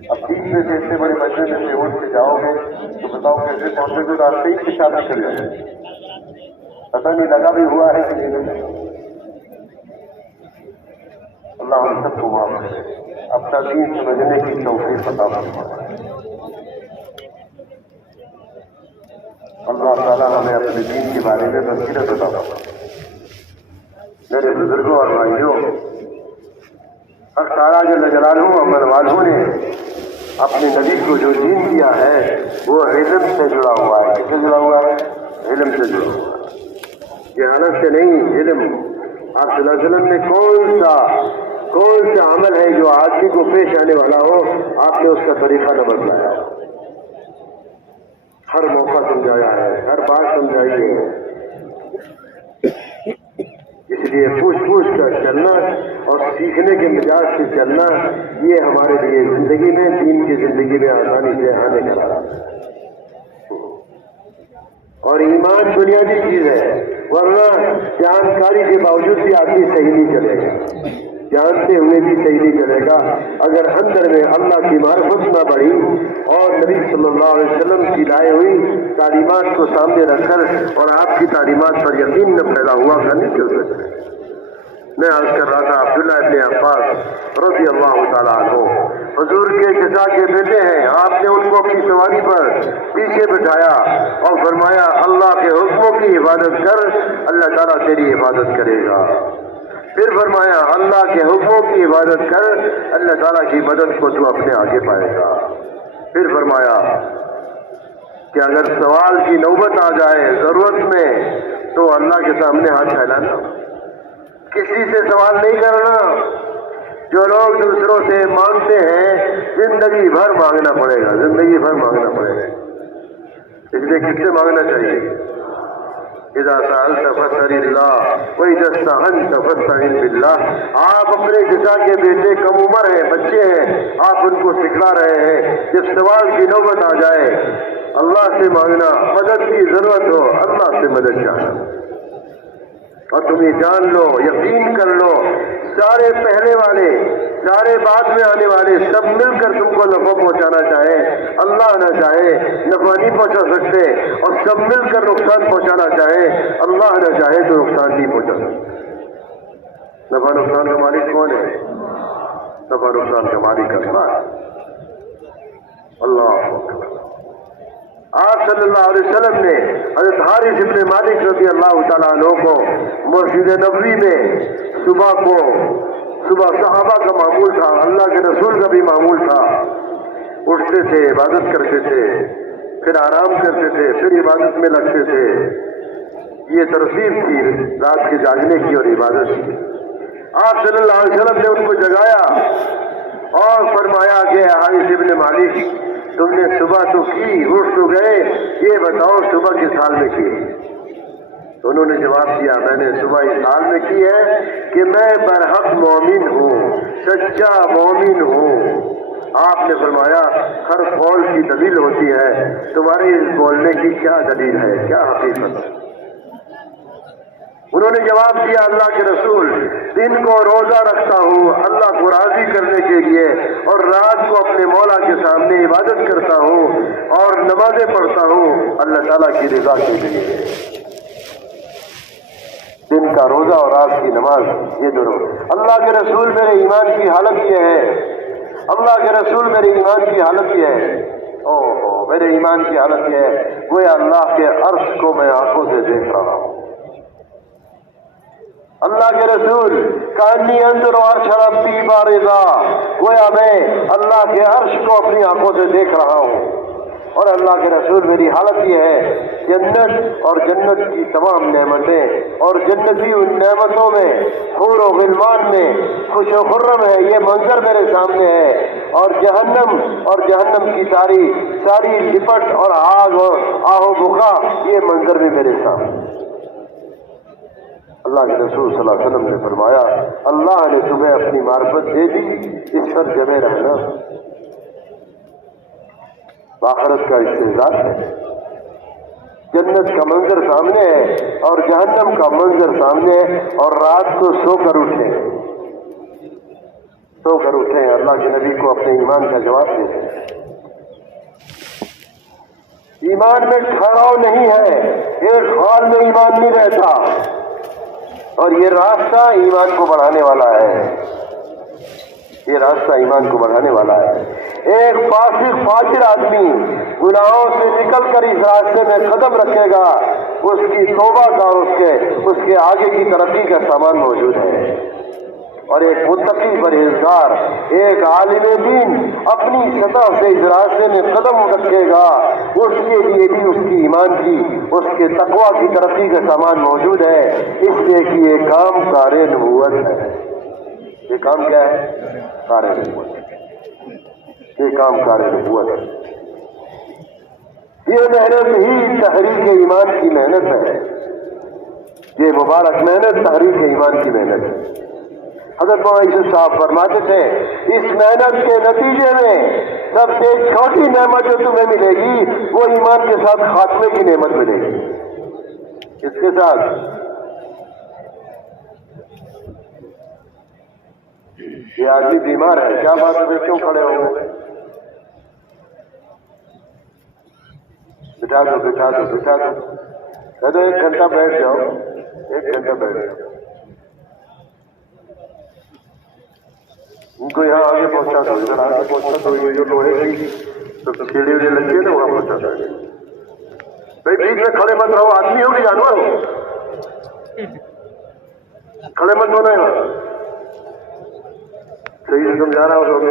اب 3 میں سے اتنے بڑے مجمع میں سے اٹھ کے جاؤ گے تو بتاؤ کیسے پہنچے گے. راستے ہی کے ساتھ چل جائے پتہ نہیں لگا بھی ہوا ہے کہ نہیں لگا. اللہ ہم سب کو معاف کرے. اپنا دین سمجھنے کی توفیق عطا فرمائے. اللہ تعالیٰ ہمیں اپنے دین کے بارے میں بصیرت عطا فرمائے. میرے بزرگوں اور بھائیوں، حق تعالیٰ جل جلالہ امر والوں نے اپنے نبی کو جو دین دیا ہے وہ علم سے جڑا ہوا ہے. کس سے جڑا ہوا ہے؟ علم سے جڑا ہوا ہے. جہالت سے نہیں. علم. آپ صلی اللہ علیہ وسلم نے کون سا عمل ہے جو آدمی کو پیش آنے والا ہو آپ نے اس کا طریقہ نہ بتلایا. ہر موقع سمجھایا ہے، ہر بات سمجھائی ہے. اس لیے پوچھ کر چلنا اور سیکھنے کے مزاج سے چلنا یہ ہمارے لیے زندگی میں دین کی زندگی میں آسانی سے آنے کا راستہ ہے. اور ایمان بنیادی چیز ہے، ورنہ جانکاری کے باوجود بھی آدمی صحیح نہیں چلے گا. جانتے ہوئے بھی صحیح نہیں چلے گا اگر اندر میں اللہ کی معرفت نہ بڑھی اور نبی صلی اللہ علیہ وسلم کی لائے ہوئی تعلیمات کو سامنے رکھ کر اور آپ کی تعلیمات پر یقین نہ پیدا ہوا کا نہیں چل سکتے. میں عرض کر رہا تھا عبداللہ ابن عباس رضی اللہ تعالیٰ عنہ حضور کے چچا کے بیٹے ہیں. آپ نے ان کو اپنی سواری پر پیچھے بٹھایا اور فرمایا اللہ کے حکموں کی حفاظت کر، اللہ تعالیٰ تیری حفاظت کرے گا. پھر فرمایا اللہ کے حکموں کی عبادت کر، اللہ تعالیٰ کی مدد کو تو اپنے آگے پائے گا. پھر فرمایا کہ اگر سوال کی نوبت آ جائے ضرورت میں تو اللہ کے سامنے ہاتھ پھیلانا، کسی سے سوال نہیں کرنا. جو لوگ دوسروں سے مانگتے ہیں زندگی بھر مانگنا پڑے گا، زندگی بھر مانگنا پڑے گا. اس لیے کس سے مانگنا چاہیے؟ اذا سألت فاسأل اللہ وإذا استعنت فاستعن باللہ. آپ اپنے چچا کے بیٹے کم عمر ہیں، بچے ہیں، آپ ان کو سکھلا رہے ہیں جب سوال کی نوبت آ جائے اللہ سے مانگنا، مدد کی ضرورت ہو اللہ سے مدد چاہنا. اور تم یہ جان لو، یقین کر لو، سارے پہلے والے، سارے بعد میں آنے والے سب مل کر تم کو نفع پہنچانا چاہے، اللہ نہ چاہے نفع نہیں پہنچا سکتے. اور سب مل کر نقصان پہنچانا چاہے، اللہ نہ چاہے تو نقصان نہیں پہنچا سکتے. نفع نقصان کا مالک کون ہے؟ نفع نقصان کا مالک اللہ ہے. اللہ اکبر. آپ صلی اللہ علیہ وسلم نے حضرت حارث ابن مالک رضی اللہ تعالیٰ عنہ کو مسجد نبوی میں صبح صحابہ کا معمول تھا، اللہ کے رسول کا بھی معمول تھا، اٹھتے تھے، عبادت کرتے تھے، پھر آرام کرتے تھے، پھر عبادت میں لگتے تھے. یہ ترتیب تھی رات کے جاگنے کی اور عبادت کی. آپ صلی اللہ علیہ وسلم نے ان کو جگایا اور فرمایا کہ حارث ابن مالک تم نے صبح تو کی، اٹھ تو گئے، یہ بتاؤ صبح کس حال میں کی؟ تو انہوں نے جواب دیا میں نے صبح اس حال میں کی ہے کہ میں برحق مومن ہوں، سچا مومن ہوں. آپ نے فرمایا ہر قول کی دلیل ہوتی ہے، تمہارے اس بولنے کی کیا دلیل ہے، کیا حقیقت ہے؟ انہوں نے جواب دیا اللہ کے رسول دن کو روزہ رکھتا ہوں اللہ کو راضی کرنے کے لیے، اور رات کو اپنے مولا کے سامنے عبادت کرتا ہوں اور نمازیں پڑھتا ہوں اللہ تعالیٰ کی رضا کے لیے. دن کا روزہ اور رات کی نماز، یہ دونوں. اللہ کے رسول میرے ایمان کی حالت یہ ہے، اللہ کے رسول میرے ایمان کی حالت یہ ہے، میرے ایمان کی حالت یہ ہے گویا اللہ کے عرش کو میں آنکھوں سے دیکھ رہا ہوں. اللہ کے رسول کانی اندر عرش ربی بارزا، گویا میں اللہ کے عرش کو اپنی آنکھوں سے دیکھ رہا ہوں، اور اللہ کے رسول میری حالت یہ ہے جنت اور جنت کی تمام نعمتیں اور جنتی ان نعمتوں میں حور و غلمان میں خوش و خرم ہے، یہ منظر میرے سامنے ہے، اور جہنم کی ساری لپٹ اور آگ اور آہو بخا یہ منظر بھی میرے سامنے۔ اللہ کے رسول صلی اللہ علیہ وسلم نے فرمایا اللہ نے تمہیں اپنی معرفت دے دی، اس پر جمے رہنا، آخرت کا استعزاز ہے۔ جنت کا منظر سامنے ہے اور جہنم کا منظر سامنے ہے، اور رات کو سو کر اٹھیں، اللہ کے نبی کو اپنے ایمان کا جواب دیں۔ ایمان میں ٹھہراؤ نہیں ہے، ایک حال میں ایمان نہیں رہتا، اور یہ راستہ ایمان کو بڑھانے والا ہے، یہ راستہ ایمان کو بڑھانے والا ہے۔ ایک فاسق فاجر آدمی گناہوں سے نکل کر اس راستے میں قدم رکھے گا، اس کی توبہ کا اس کے آگے کی ترقی کا سامان موجود ہے، اور ایک متقی پرہیزگار ایک عالم دین اپنی سطح سے اس راستے میں قدم رکھے گا، اس کے لیے بھی اس کی ایمان کی اس کے تقویٰ کی ترقی کا سامان موجود ہے، اس لیے کہ یہ کام کار نبوت ہے۔ یہ کام کیا ہے؟ کار نبوت، یہ کام کار نبوت ہے۔ یہ محنت ہی تحریک ایمان کی محنت ہے، یہ مبارک محنت تحریک ایمان کی محنت ہے۔ حضرت مولانا صاحب فرماتے تھے اس محنت کے نتیجے میں سب سے چھوٹی نعمت جو تمہیں ملے گی وہ ایمان کے ساتھ خاتمے کی نعمت ملے گی۔ اس کے ساتھ یہ آدمی بیمار ہے، کیا بات ہے، کیوں کھڑے ہو؟ بٹھا دو، ایک گھنٹہ بیٹھ جاؤ، ایک گھنٹہ بیٹھ جاؤ، ان کو یہاں آگے پہنچا دو، ادھر آگے پہنچا دو، یہ جو لوہے کی تو سیڑھی ویڑھی لگی ہے نا وہاں پہنچا دو۔ بھائی بیچ میں کھڑے مت رہو، آدمی ہو کہ جانور ہو، کھڑے مت ہونا ہے، صحیح سے سمجھا رہا ہوں لوگ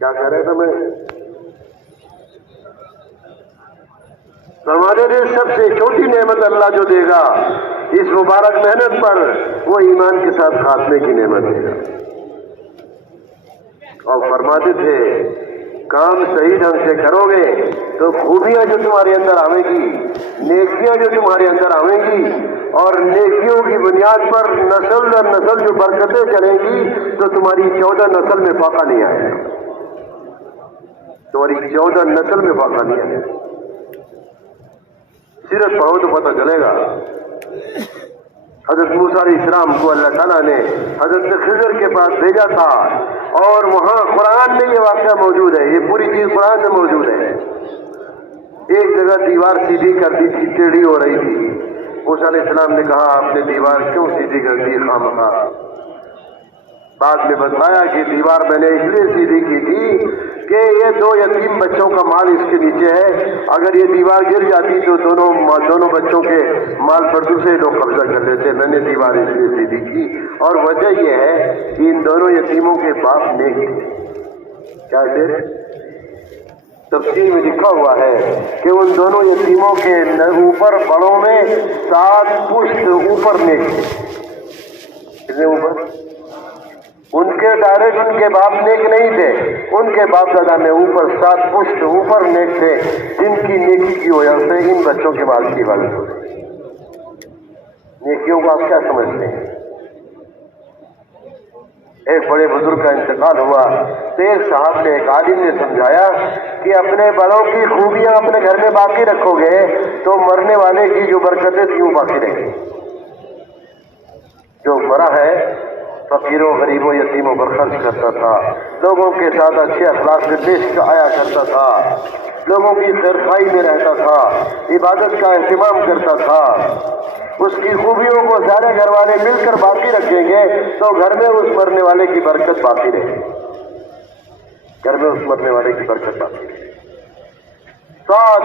کیا کہہ رہے تھے میں؟ ہمارے لیے سب سے چھوٹی نعمت اللہ جو دے گا اس مبارک محنت پر وہ ایمان کے ساتھ خاتمے کی نعمت دے گا۔ اور فرماتے تھے کام صحیح ڈھنگ سے کرو گے تو خوبیاں جو تمہارے اندر آئیں گی، نیکیاں جو تمہارے اندر آئیں گی، اور نیکیوں کی بنیاد پر نسل در نسل جو برکتیں چلیں گی تو تمہاری 14 نسل میں فاقہ نہیں آئے گا، تمہاری 14 نسل میں فاقہ نہیں آئے گا۔ سیرت پڑھو تو پتہ چلے گا۔ حضرت موسیٰ علیہ السلام کو اللہ تعالیٰ نے حضرت خضر کے پاس بھیجا تھا، اور وہاں قرآن میں یہ واقعہ موجود ہے، یہ پوری چیز قرآن میں موجود ہے۔ ایک جگہ دیوار سیدھی کر دی تھی، ٹیڑھی ہو رہی تھی، موسیٰ علیہ السلام نے کہا آپ نے دیوار کیوں سیدھی کر دی خامخواہ؟ بعد میں بتایا کہ دیوار میں نے اس لیے سیدھی کی تھی کہ یہ 2 یتیم بچوں کا مال اس کے نیچے ہے، اگر یہ دیوار گر جاتی تو دونوں بچوں کے مال پر دوسرے لوگ قبضہ کر لیتے، میں نے دیوار اس لیے سیدھی کی۔ اور وجہ یہ ہے کہ ان دونوں یتیموں کے باپ نیک تھے۔ کیا تھے؟ تفسیر میں لکھا ہوا ہے کہ ان دونوں یتیموں کے اوپر بڑوں میں 7 پشت اوپر نیک تھے۔ کتنے اوپر؟ ان کے ڈائریکٹ ان کے باپ نیک نہیں تھے، ان کے باپ دادا میں اوپر 7 پشت اوپر نیک تھے، جن کی نیکی کی وجہ سے ان بچوں کے بعد کی حفاظت ہو گئی۔ نیکیوں کو آپ کیا سمجھتے ہیں؟ ایک بڑے بزرگ کا انتقال ہوا تو ایک صاحب نے، ایک عالم نے سمجھایا کہ اپنے بڑوں کی خوبیاں اپنے گھر میں باقی رکھو گے تو مرنے والے کی جو برکتیں تھیں وہ باقی رہیں گی۔ جو مرا ہے فقیروں غریبوں یتیموں پر خرچ کرتا تھا، لوگوں کے ساتھ اچھے اخلاق سے پیش آیا کرتا تھا، لوگوں کی خیرخواہی میں رہتا تھا، عبادت کا اہتمام کرتا تھا، اس کی خوبیوں کو سارے گھر والے مل کر باقی رکھیں گے تو گھر میں اس مرنے والے کی برکت باقی رہے گی، گھر میں اس مرنے والے کی برکت باقی رہے گی۔ 7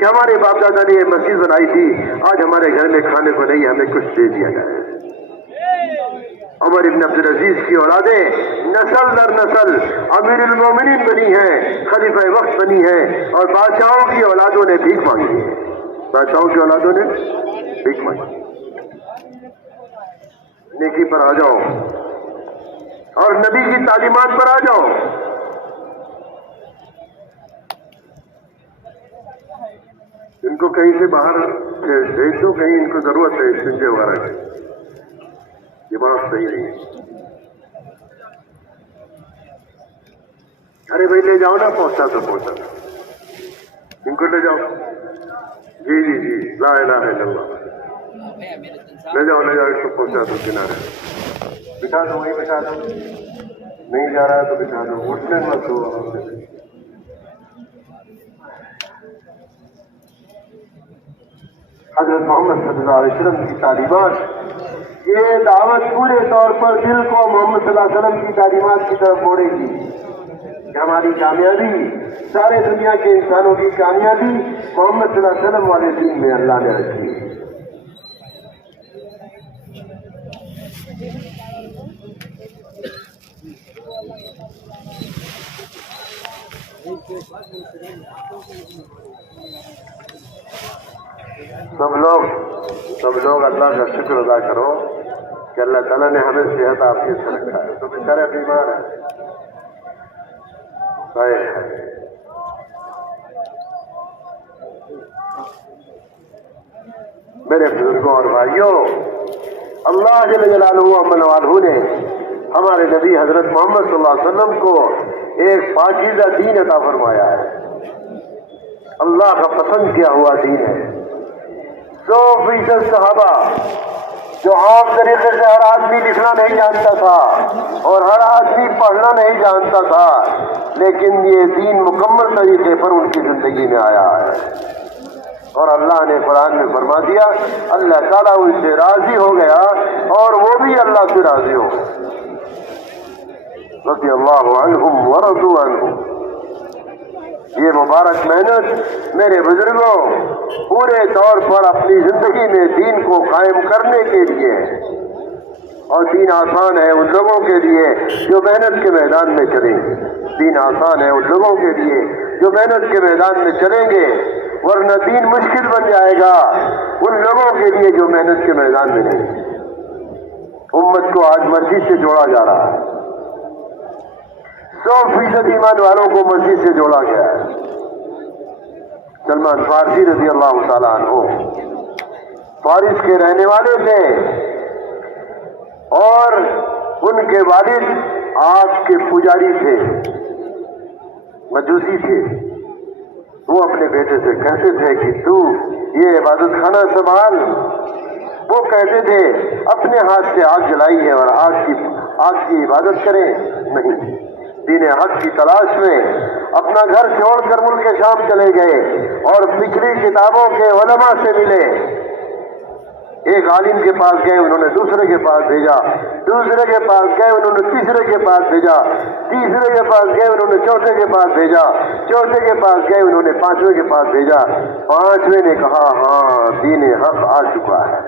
کہ ہمارے باپ دادا نے یہ مسجد بنائی تھی، آج ہمارے گھر میں کھانے کو نہیں، ہمیں کچھ دے دیا جائے۔ عمر ابن عبدالعزیز کی اولادیں نسل در نسل امیر المومنین بنی ہیں، خلیفہ وقت بنی ہیں، اور بادشاہوں کی اولادوں نے بھیک مانگی ہے، بادشاہوں کی اولادوں نے بھیک مانگی۔ نیکی پر آ جاؤ اور نبی کی تعلیمات پر آ جاؤ۔ ان کو کہیں سے باہر بھیج دو، کہیں ان کو ضرورت ہے استنجے وغیرہ کی، یہ بات صحیح نہیں ہے۔ ارے بھائی لے جاؤ نا، پہنچا تو پہنچا، ان کو لے جاؤ۔ جی جی جی، لا الہ الا اللہ، لے جاؤ اس کو پہنچا دو کنارے، بٹھا دو، وہیں بٹھا دو، نہیں جا رہا ہے تو بٹھا دو، اٹھنے مت دو۔ حضرت محمد صلی اللہ علیہ وسلم کی تعلیمات، یہ دعوت پورے طور پر دل کو محمد صلی اللہ علیہ وسلم کی تعلیمات کی طرف موڑے گی کہ ہماری کامیابی، سارے دنیا کے انسانوں کی کامیابی محمد صلی اللہ علیہ وسلم والے دین میں اللہ نے رکھی ہے۔ سب لوگ اللہ کا شکر ادا کرو کہ اللہ تعالیٰ نے ہمیں صحت عافیت سے رکھا ہے، تو بیچارے بیمار ہیں۔ میرے بزرگوں اور بھائیوں، اللہ جل جلالہ امن والہ نے ہمارے نبی حضرت محمد صلی اللہ علیہ وسلم کو ایک پاکیزہ دین عطا فرمایا ہے، اللہ کا پسند کیا ہوا دین ہے۔ 100% صحابہ، جو عام طریقے سے ہر آدمی لکھنا نہیں جانتا تھا اور ہر آدمی پڑھنا نہیں جانتا تھا، لیکن یہ دین مکمل طریقے پر ان کی زندگی میں آیا ہے، اور اللہ نے قرآن میں فرما دیا، اللہ تعالیٰ ان سے راضی ہو گیا اور وہ بھی اللہ سے راضی ہو، رضی اللہ عنہم ورضوا عنہ۔ یہ مبارک محنت میرے بزرگوں پورے طور پر اپنی زندگی میں دین کو قائم کرنے کے لیے، اور دین آسان ہے ان لوگوں کے لیے جو محنت کے میدان میں چلیں گے، دین آسان ہے ان لوگوں کے لیے جو محنت کے میدان میں چلیں گے، ورنہ دین مشکل بن جائے گا ان لوگوں کے لیے جو محنت کے میدان میں نہیں۔ امت کو آج مسجد سے جوڑا جا رہا ہے، 100% ایمان والوں کو مسجد سے جوڑا گیا ہے۔ سلمان فارسی رضی اللہ تعالیٰ عنہ فارس کے رہنے والے تھے، اور ان کے والد آگ کے پجاری تھے، مجوسی تھے۔ وہ اپنے بیٹے سے کہتے تھے کہ تو یہ عبادت خانہ سنبھال، وہ کہتے تھے اپنے ہاتھ سے آگ جلائی ہے اور آگ کی عبادت کریں نہیں۔ دین حق کی تلاش میں اپنا گھر چھوڑ کر ملک شام چلے گئے اور پچھلی کتابوں کے علماء سے ملے۔ ایک عالم کے پاس گئے، انہوں نے دوسرے کے پاس بھیجا، دوسرے کے پاس گئے، انہوں نے تیسرے کے پاس بھیجا، تیسرے کے پاس گئے، انہوں نے چوتھے کے پاس بھیجا، چوتھے کے پاس گئے، انہوں نے پانچویں کے پاس بھیجا، پانچویں نے کہا ہاں دین حق آ چکا ہے۔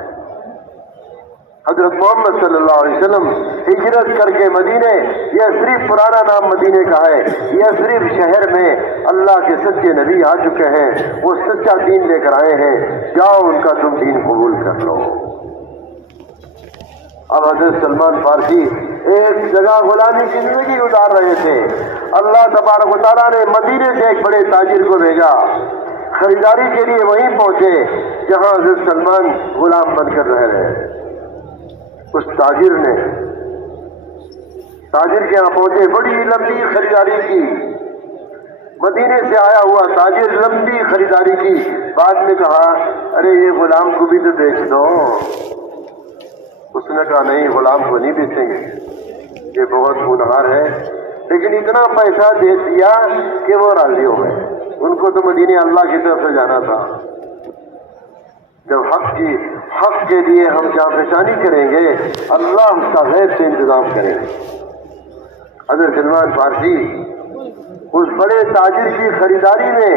حضرت محمد صلی اللہ علیہ وسلم ہجرت کر کے مدینے، یہ صرف پرانا نام مدینے کا ہے، یہ صرف شہر میں اللہ کے سچے نبی آ چکے ہیں، وہ سچا دین لے کر آئے ہیں، جاؤ ان کا تم دین قبول کر لو۔ اب حضرت سلمان فارسی ایک جگہ غلامی کی زندگی گزار رہے تھے، اللہ تبارک و تعالیٰ نے مدینے سے ایک بڑے تاجر کو بھیجا، خریداری کے لیے وہیں پہنچے جہاں حضرت سلمان غلام بن کر رہ رہے۔ اس تاجر کے یہاں پہنچے، بڑی لمبی خریداری کی، مدینے سے آیا ہوا تاجر لمبی خریداری کی، بعد میں کہا ارے یہ غلام کو بھی تو بیچ دو۔ اس نے کہا نہیں، غلام کو نہیں بیچیں گے، یہ بہت ہونہار ہے، لیکن اتنا پیسہ دے دیا کہ وہ راضی ہو گئے۔ ان کو تو مدینے اللہ کی طرف سے جانا تھا۔ جب حق کے لیے ہم جاں پہچانی کریں گے، اللہ اس کا غیب سے انتظام کریں گے۔ حضرت سلمان فارسی اس بڑے تاجر کی خریداری میں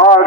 8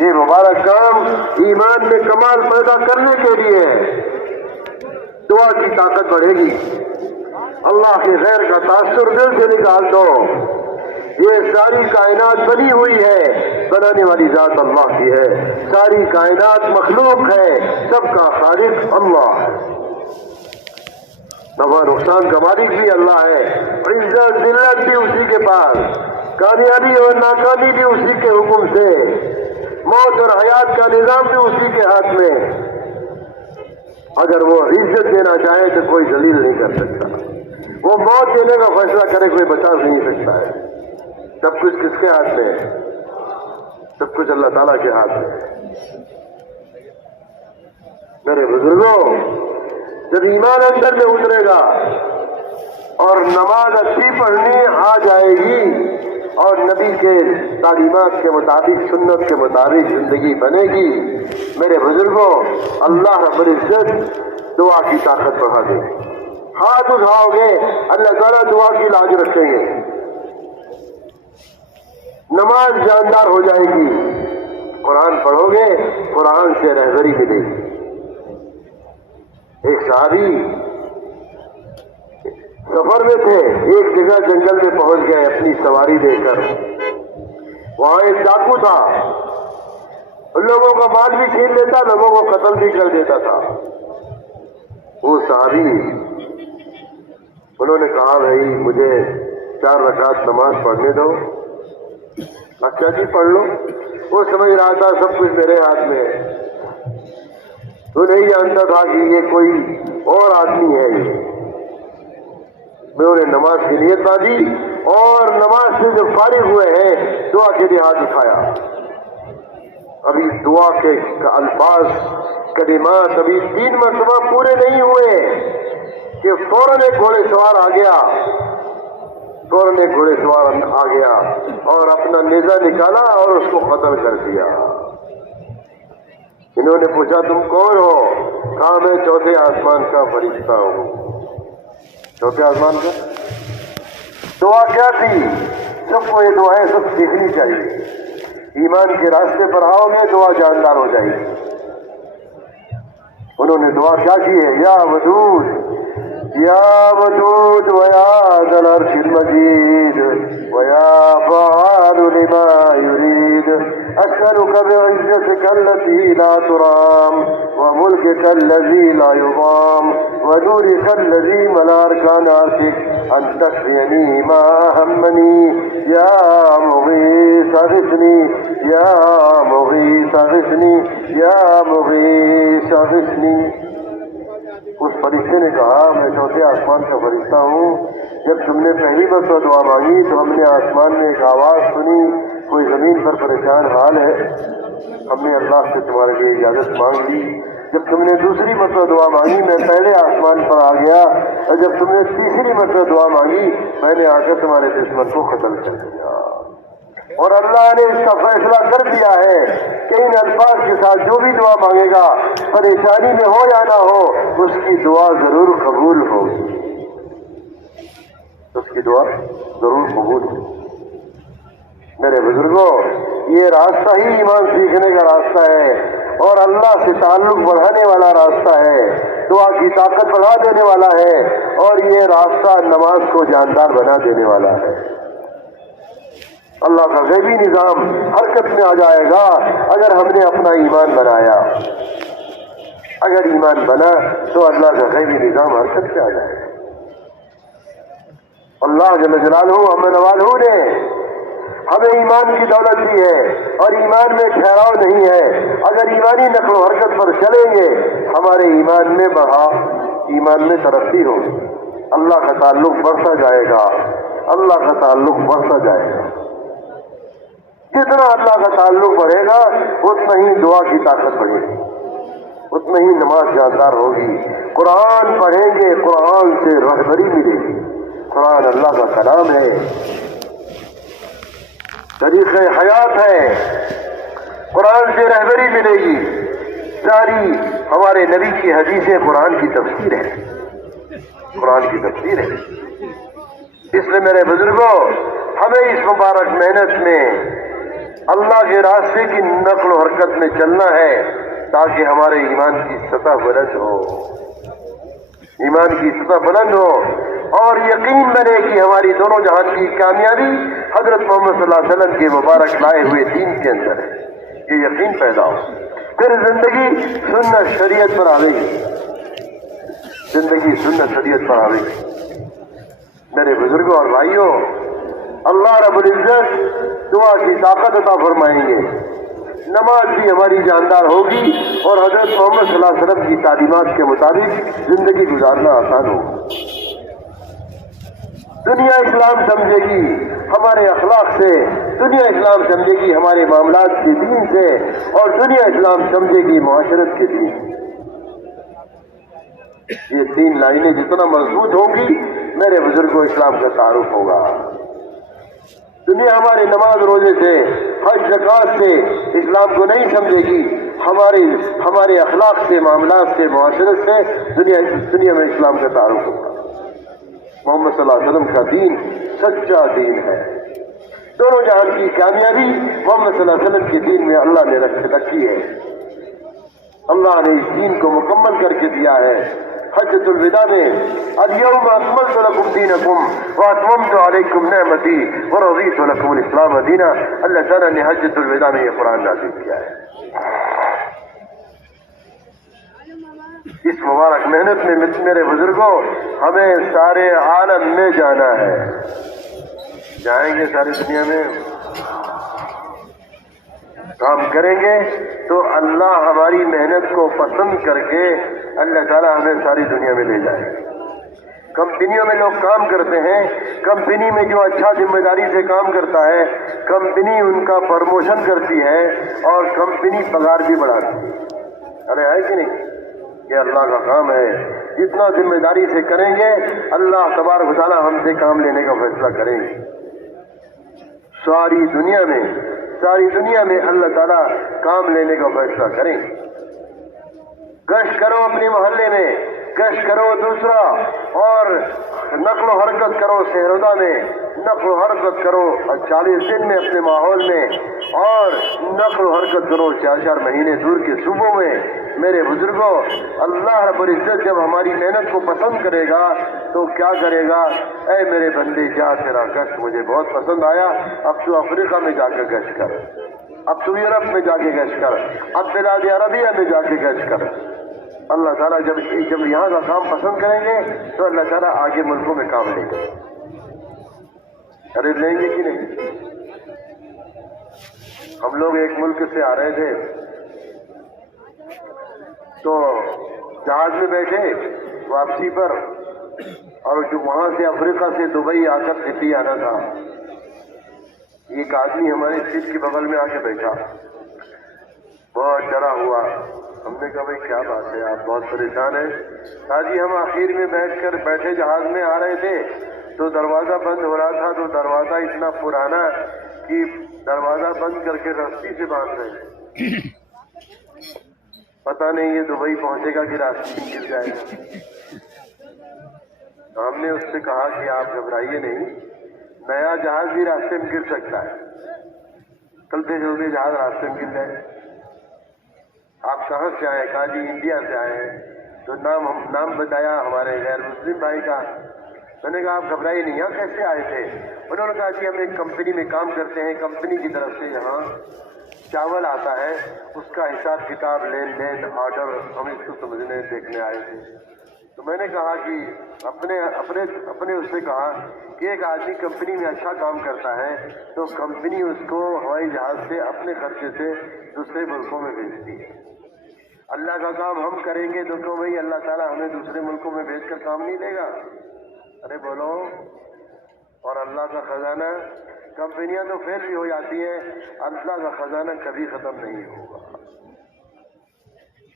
یہ مبارک کام ایمان میں کمال پیدا کرنے کے لیے دعا کی طاقت بڑھے گی. اللہ کے غیر کا تاثر دل سے نکال دو. یہ ساری کائنات بنی ہوئی ہے، بنانے والی ذات اللہ کی ہے. ساری کائنات مخلوق ہے، سب کا خالق اللہ ہے. نفع نقصان کا مالک بھی اللہ ہے. عزت ذلت بھی اسی کے پاس، کامیابی اور ناکامی بھی اسی کے حکم سے، موت اور حیات کا نظام بھی اسی کے ہاتھ میں. اگر وہ عزت دینا چاہے تو کوئی ذلیل نہیں کر سکتا. وہ موت دینے کا فیصلہ کرے کوئی بچا نہیں سکتا ہے. سب کچھ کس کے ہاتھ میں ہے؟ سب کچھ اللہ تعالیٰ کے ہاتھ میں ہے. میرے بزرگوں، جب ایمان اندر میں اترے گا اور نماز اچھی پڑھنی آ جائے گی اور نبی کے تعلیمات کے مطابق، سنت کے مطابق زندگی بنے گی، میرے بزرگوں، اللہ رب العزت دعا کی طاقت بڑھا دے. ہاتھ اٹھاؤ گے اللہ تعالیٰ دعا کی لاج رکھیں گے. نماز جاندار ہو جائے گی. قرآن پڑھو گے قرآن سے رہبری ملے گی. ایک صحابی سفر میں تھے، ایک جگہ جنگل میں پہنچ گئے اپنی سواری لے کر. وہاں ایک ڈاکو تھا، ان لوگوں کا مال بھی چھین لیتا، لوگوں کو قتل بھی کر دیتا تھا. وہ صحابی انہوں نے کہا بھائی مجھے 4 رکعت نماز پڑھنے دو. اچھا جی پڑھ لو. وہ سمجھ رہا تھا سب کچھ میرے ہاتھ میں ہے. وہ نہیں جانتا تھا کہ یہ کوئی اور آدمی ہے. میں انہیں نماز کی نیت باندھی اور نماز سے جب فارغ ہوئے ہیں دعا کے لیے ہاتھ اٹھایا. ابھی دعا کے الفاظ کلمات ابھی 3 مرتبہ پورے نہیں ہوئے کہ فوراً ایک گھوڑے سوار آ گیا. فوراً ایک گھوڑے سوار آ گیا اور اپنا نیزہ نکالا اور اس کو قتل کر دیا. انہوں نے پوچھا تم کون ہو؟ کہا میں 4تھے آسمان کا فرشتہ ہوں. 4تھے آسمان کا. دعا کیا تھی؟ سب کو یہ دعائیں سب سیکھنی چاہیے. ایمان کے راستے پر آؤ گے دعا جاندار ہو جائے گی. انہوں نے دعا کیا کی ہے؟ یا ودود ویا ذا العرش المجید ویا فعال لما يريد أسألك بعزتك التي لا ترام وملكك الذي لا يضام ونورك الذي ملا أركان عرشك أن تكفيني ما همني يا مغيث أغثني يا مغيث أغثني يا مغيث أغثني. اس فرشتے نے کہا میں 4تھے آسمان کا فرشتہ ہوں. جب تم نے پہلی مرتبہ دعا مانگی تو ہم نے آسمان میں ایک آواز سنی، کوئی زمین پر پریشان حال ہے. ہم نے اللہ سے تمہارے لیے اجازت مانگ لی. جب تم نے دوسری مرتبہ دعا مانگی میں پہلے آسمان پر آ گیا، اور جب تم نے تیسری مرتبہ دعا مانگی میں نے آ کر تمہارے دشمن کو قتل کر دیا. اور اللہ نے اس کا فیصلہ کر دیا ہے کہ ان الفاظ کے ساتھ جو بھی دعا مانگے گا پریشانی میں ہو یا نہ ہو اس کی دعا ضرور قبول ہوگی. اس کی دعا ضرور قبول ہوگی. میرے بزرگوں، یہ راستہ ہی ایمان سیکھنے کا راستہ ہے اور اللہ سے تعلق بڑھانے والا راستہ ہے، دعا کی طاقت بڑھا دینے والا ہے اور یہ راستہ نماز کو جاندار بنا دینے والا ہے. اللہ کا غیبی نظام حرکت میں آ جائے گا اگر ہم نے اپنا ایمان بنایا. اگر ایمان بنا تو اللہ کا غیبی نظام حرکت میں آ جائے گا. اللہ جل جلالہ امن والہ نے ہمیں ایمان کی دولت دی ہے اور ایمان میں ٹھہراؤ نہیں ہے. اگر ایمانی نقل و حرکت پر چلیں گے ہمارے ایمان میں بڑھا، ایمان میں ترقی ہوگی. اللہ کا تعلق بڑھتا جائے گا، اللہ کا تعلق بڑھتا جائے گا. جتنا اللہ کا تعلق بڑھے گا اتنا ہی دعا کی طاقت بڑھے گی، اتنا ہی نماز جاندار ہوگی. قرآن پڑھیں گے قرآن سے رہبری ملے گی. قرآن اللہ کا کلام ہے، طریق حیات ہے. قرآن سے رہبری ملے گی. ساری ہمارے نبی کی حدیثیں قرآن کی تفسیر ہے، قرآن کی تفسیر ہے. اس لیے میرے بزرگوں ہمیں اس مبارک محنت میں اللہ کے راستے کی نقل و حرکت میں چلنا ہے تاکہ ہمارے ایمان کی سطح بلند ہو، ایمان کی سطح بلند ہو، اور یقین بنے کہ ہماری دونوں جہان کی کامیابی حضرت محمد صلی اللہ علیہ وسلم کے مبارک لائے ہوئے دین کے اندر ہے، یہ یقین پیدا ہو، پھر زندگی سنت شریعت پر آئے گی، زندگی سنت شریعت پر آئے گی۔ میرے بزرگوں اور بھائیوں، اللہ رب العزت دعا کی طاقت عطا فرمائیں گے، نماز بھی ہماری جاندار ہوگی اور حضرت محمد صلی اللہ علیہ وسلم کی تعلیمات کے مطابق زندگی گزارنا آسان ہوگا۔ دنیا اسلام سمجھے گی ہمارے اخلاق سے، دنیا اسلام سمجھے گی ہمارے معاملات کے دین سے، اور دنیا اسلام سمجھے گی معاشرت کے دین سے۔ یہ تین لائنیں جتنا مضبوط ہوں گی میرے بزرگوں اسلام کا تعارف ہوگا۔ دنیا ہمارے نماز روزے سے، حج زکات سے اسلام کو نہیں سمجھے گی، ہمارے اخلاق سے، معاملات سے، معاشرت سے دنیا میں اسلام کا تعارف ہوگا۔ محمد صلی اللہ علیہ وسلم کا دین سچا دین ہے، دونوں جہان کی کامیابی محمد صلی اللہ علیہ وسلم کے دین میں اللہ نے رکھی ہے۔ اللہ نے اس دین کو مکمل کر کے دیا ہے۔ حجۃ الوداع میں الیوم اکملت لکم دینکم واتممت علیکم نعمتی ورضیت لکم الاسلام دینا، اللہ تعالیٰ نے حجۃ الوداع میں یہ قرآن نازل کیا ہے۔ اس مبارک محنت میں میرے بزرگوں ہمیں سارے عالم میں جانا ہے، جائیں گے ساری دنیا میں، کام کریں گے تو اللہ ہماری محنت کو پسند کر کے اللہ تعالیٰ ہمیں ساری دنیا میں لے جائے گا۔ کمپنیوں میں لوگ کام کرتے ہیں، کمپنی میں جو اچھا ذمہ داری سے کام کرتا ہے کمپنی ان کا پروموشن کرتی ہے اور کمپنی پگار بھی بڑھاتی ہے۔ ارے ہے کہ نہیں؟ یہ اللہ کا کام ہے، جتنا ذمہ داری سے کریں گے اللہ تبارک و تعالیٰ ہم سے کام لینے کا فیصلہ کریں گے۔ ساری دنیا میں اللہ تعالیٰ کام لینے کا فیصلہ کریں۔ گشت کرو اپنے محلے میں، گشت کرو دوسرا، اور نقل و حرکت کرو شہرودہ میں، نقل و حرکت کرو 40 دن میں اپنے ماحول میں، اور نقل و حرکت کرو 4 مہینے دور کے صوبوں میں۔ میرے بزرگوں، اللہ رب العزت جب ہماری محنت کو پسند کرے گا تو کیا کرے گا؟ اے میرے بندے جا، تیرا گشت مجھے بہت پسند آیا، اب تو افریقہ میں جا کے گشت کر، اب تو یورپ میں جا کے گشت کر، اب بلاد عربیہ میں جا کے گشت کر۔ اللہ تعالیٰ جب یہاں کا کام پسند کریں گے تو اللہ تعالیٰ آگے ملکوں میں کام لیں گے۔ ارے لیں گے کہ نہیں؟ ہم لوگ ایک ملک سے آ رہے تھے تو جہاز میں بیٹھے واپسی پر، اور جو وہاں سے افریقہ سے دبئی آ کر دلی آنا تھا، ایک آدمی ہمارے سیٹ کے بغل میں آ کے بیٹھا، بہت ڈرا ہوا۔ ہم نے کہا بھائی کیا بات ہے، آپ بہت پریشان ہیں؟ کہا جی ہم آخر میں بیٹھے جہاز میں آ رہے تھے تو دروازہ بند ہو رہا تھا، تو دروازہ اتنا پرانا کہ دروازہ بند کر کے رسی سے باندھ رہے تھے، پتہ نہیں یہ دبئی پہنچے گا کہ راستے میں گر جائے گا۔ ہم نے اس سے کہا کہ آپ گھبرائیے نہیں، نیا جہاز بھی راستے میں گر سکتا ہے، چلتے چلتے جہاز راستے میں گر جائے۔ آپ کہاں سے آئے؟ کہا جی انڈیا سے آئے ہیں۔ تو نام بتایا ہمارے غیر مسلم بھائی کا۔ میں نے کہا آپ گھبرائیے نہیں، یہاں کیسے آئے تھے؟ انہوں نے کہا جی ہم ایک کمپنی میں کام کرتے ہیں، کمپنی کی طرف سے یہاں چاول آتا ہے، اس کا حساب کتاب، لین دین، آرڈر، ہم اس کو سمجھنے دیکھنے آئے تھے۔ تو میں نے کہا کہ اپنے اس سے کہا کہ ایک آدمی کمپنی میں اچھا کام کرتا ہے تو کمپنی اس کو ہوائی جہاز سے اپنے خرچے سے دوسرے ملکوں میں بھیجتی ہے۔ اللہ کا کام ہم کریں گے تو کیوں بھائی اللہ تعالیٰ ہمیں دوسرے ملکوں میں بھیج کر کام نہیں دے گا؟ ارے بولو۔ اور اللہ کا خزانہ، کمپنیاں تو فیل بھی ہو جاتی ہیں، اللہ کا خزانہ کبھی ختم نہیں ہوگا۔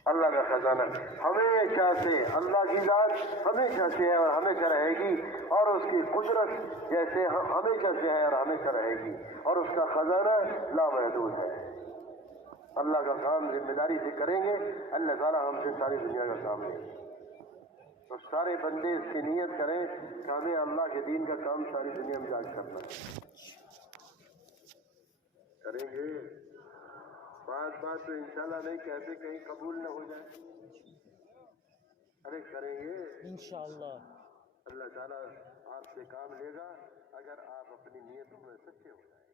اللہ کا خزانہ ہمیشہ سے، اللہ کی ذات ہمیشہ سے ہے اور ہمیشہ رہے گی، اور اس کی قدرت جیسے ہمیشہ سے ہے اور ہمیشہ رہے گی، اور اس کا خزانہ لامحدود ہے۔ اللہ کا کام ذمہ داری سے کریں گے، اللہ تعالیٰ ہم سے ساری دنیا کا کام لیں گے۔ تو سارے بندے اس کی نیت کریں کہ ہمیں اللہ کے دین کا کام ساری دنیا میں جا کے کرنا ہے۔ کریں گے؟ بات تو انشاءاللہ نہیں کہتے، کہیں قبول نہ ہو جائے۔ ارے کریں گے انشاءاللہ۔ اللہ تعالیٰ آپ سے کام لے گا اگر آپ اپنی نیتوں میں سچے ہو جائیں۔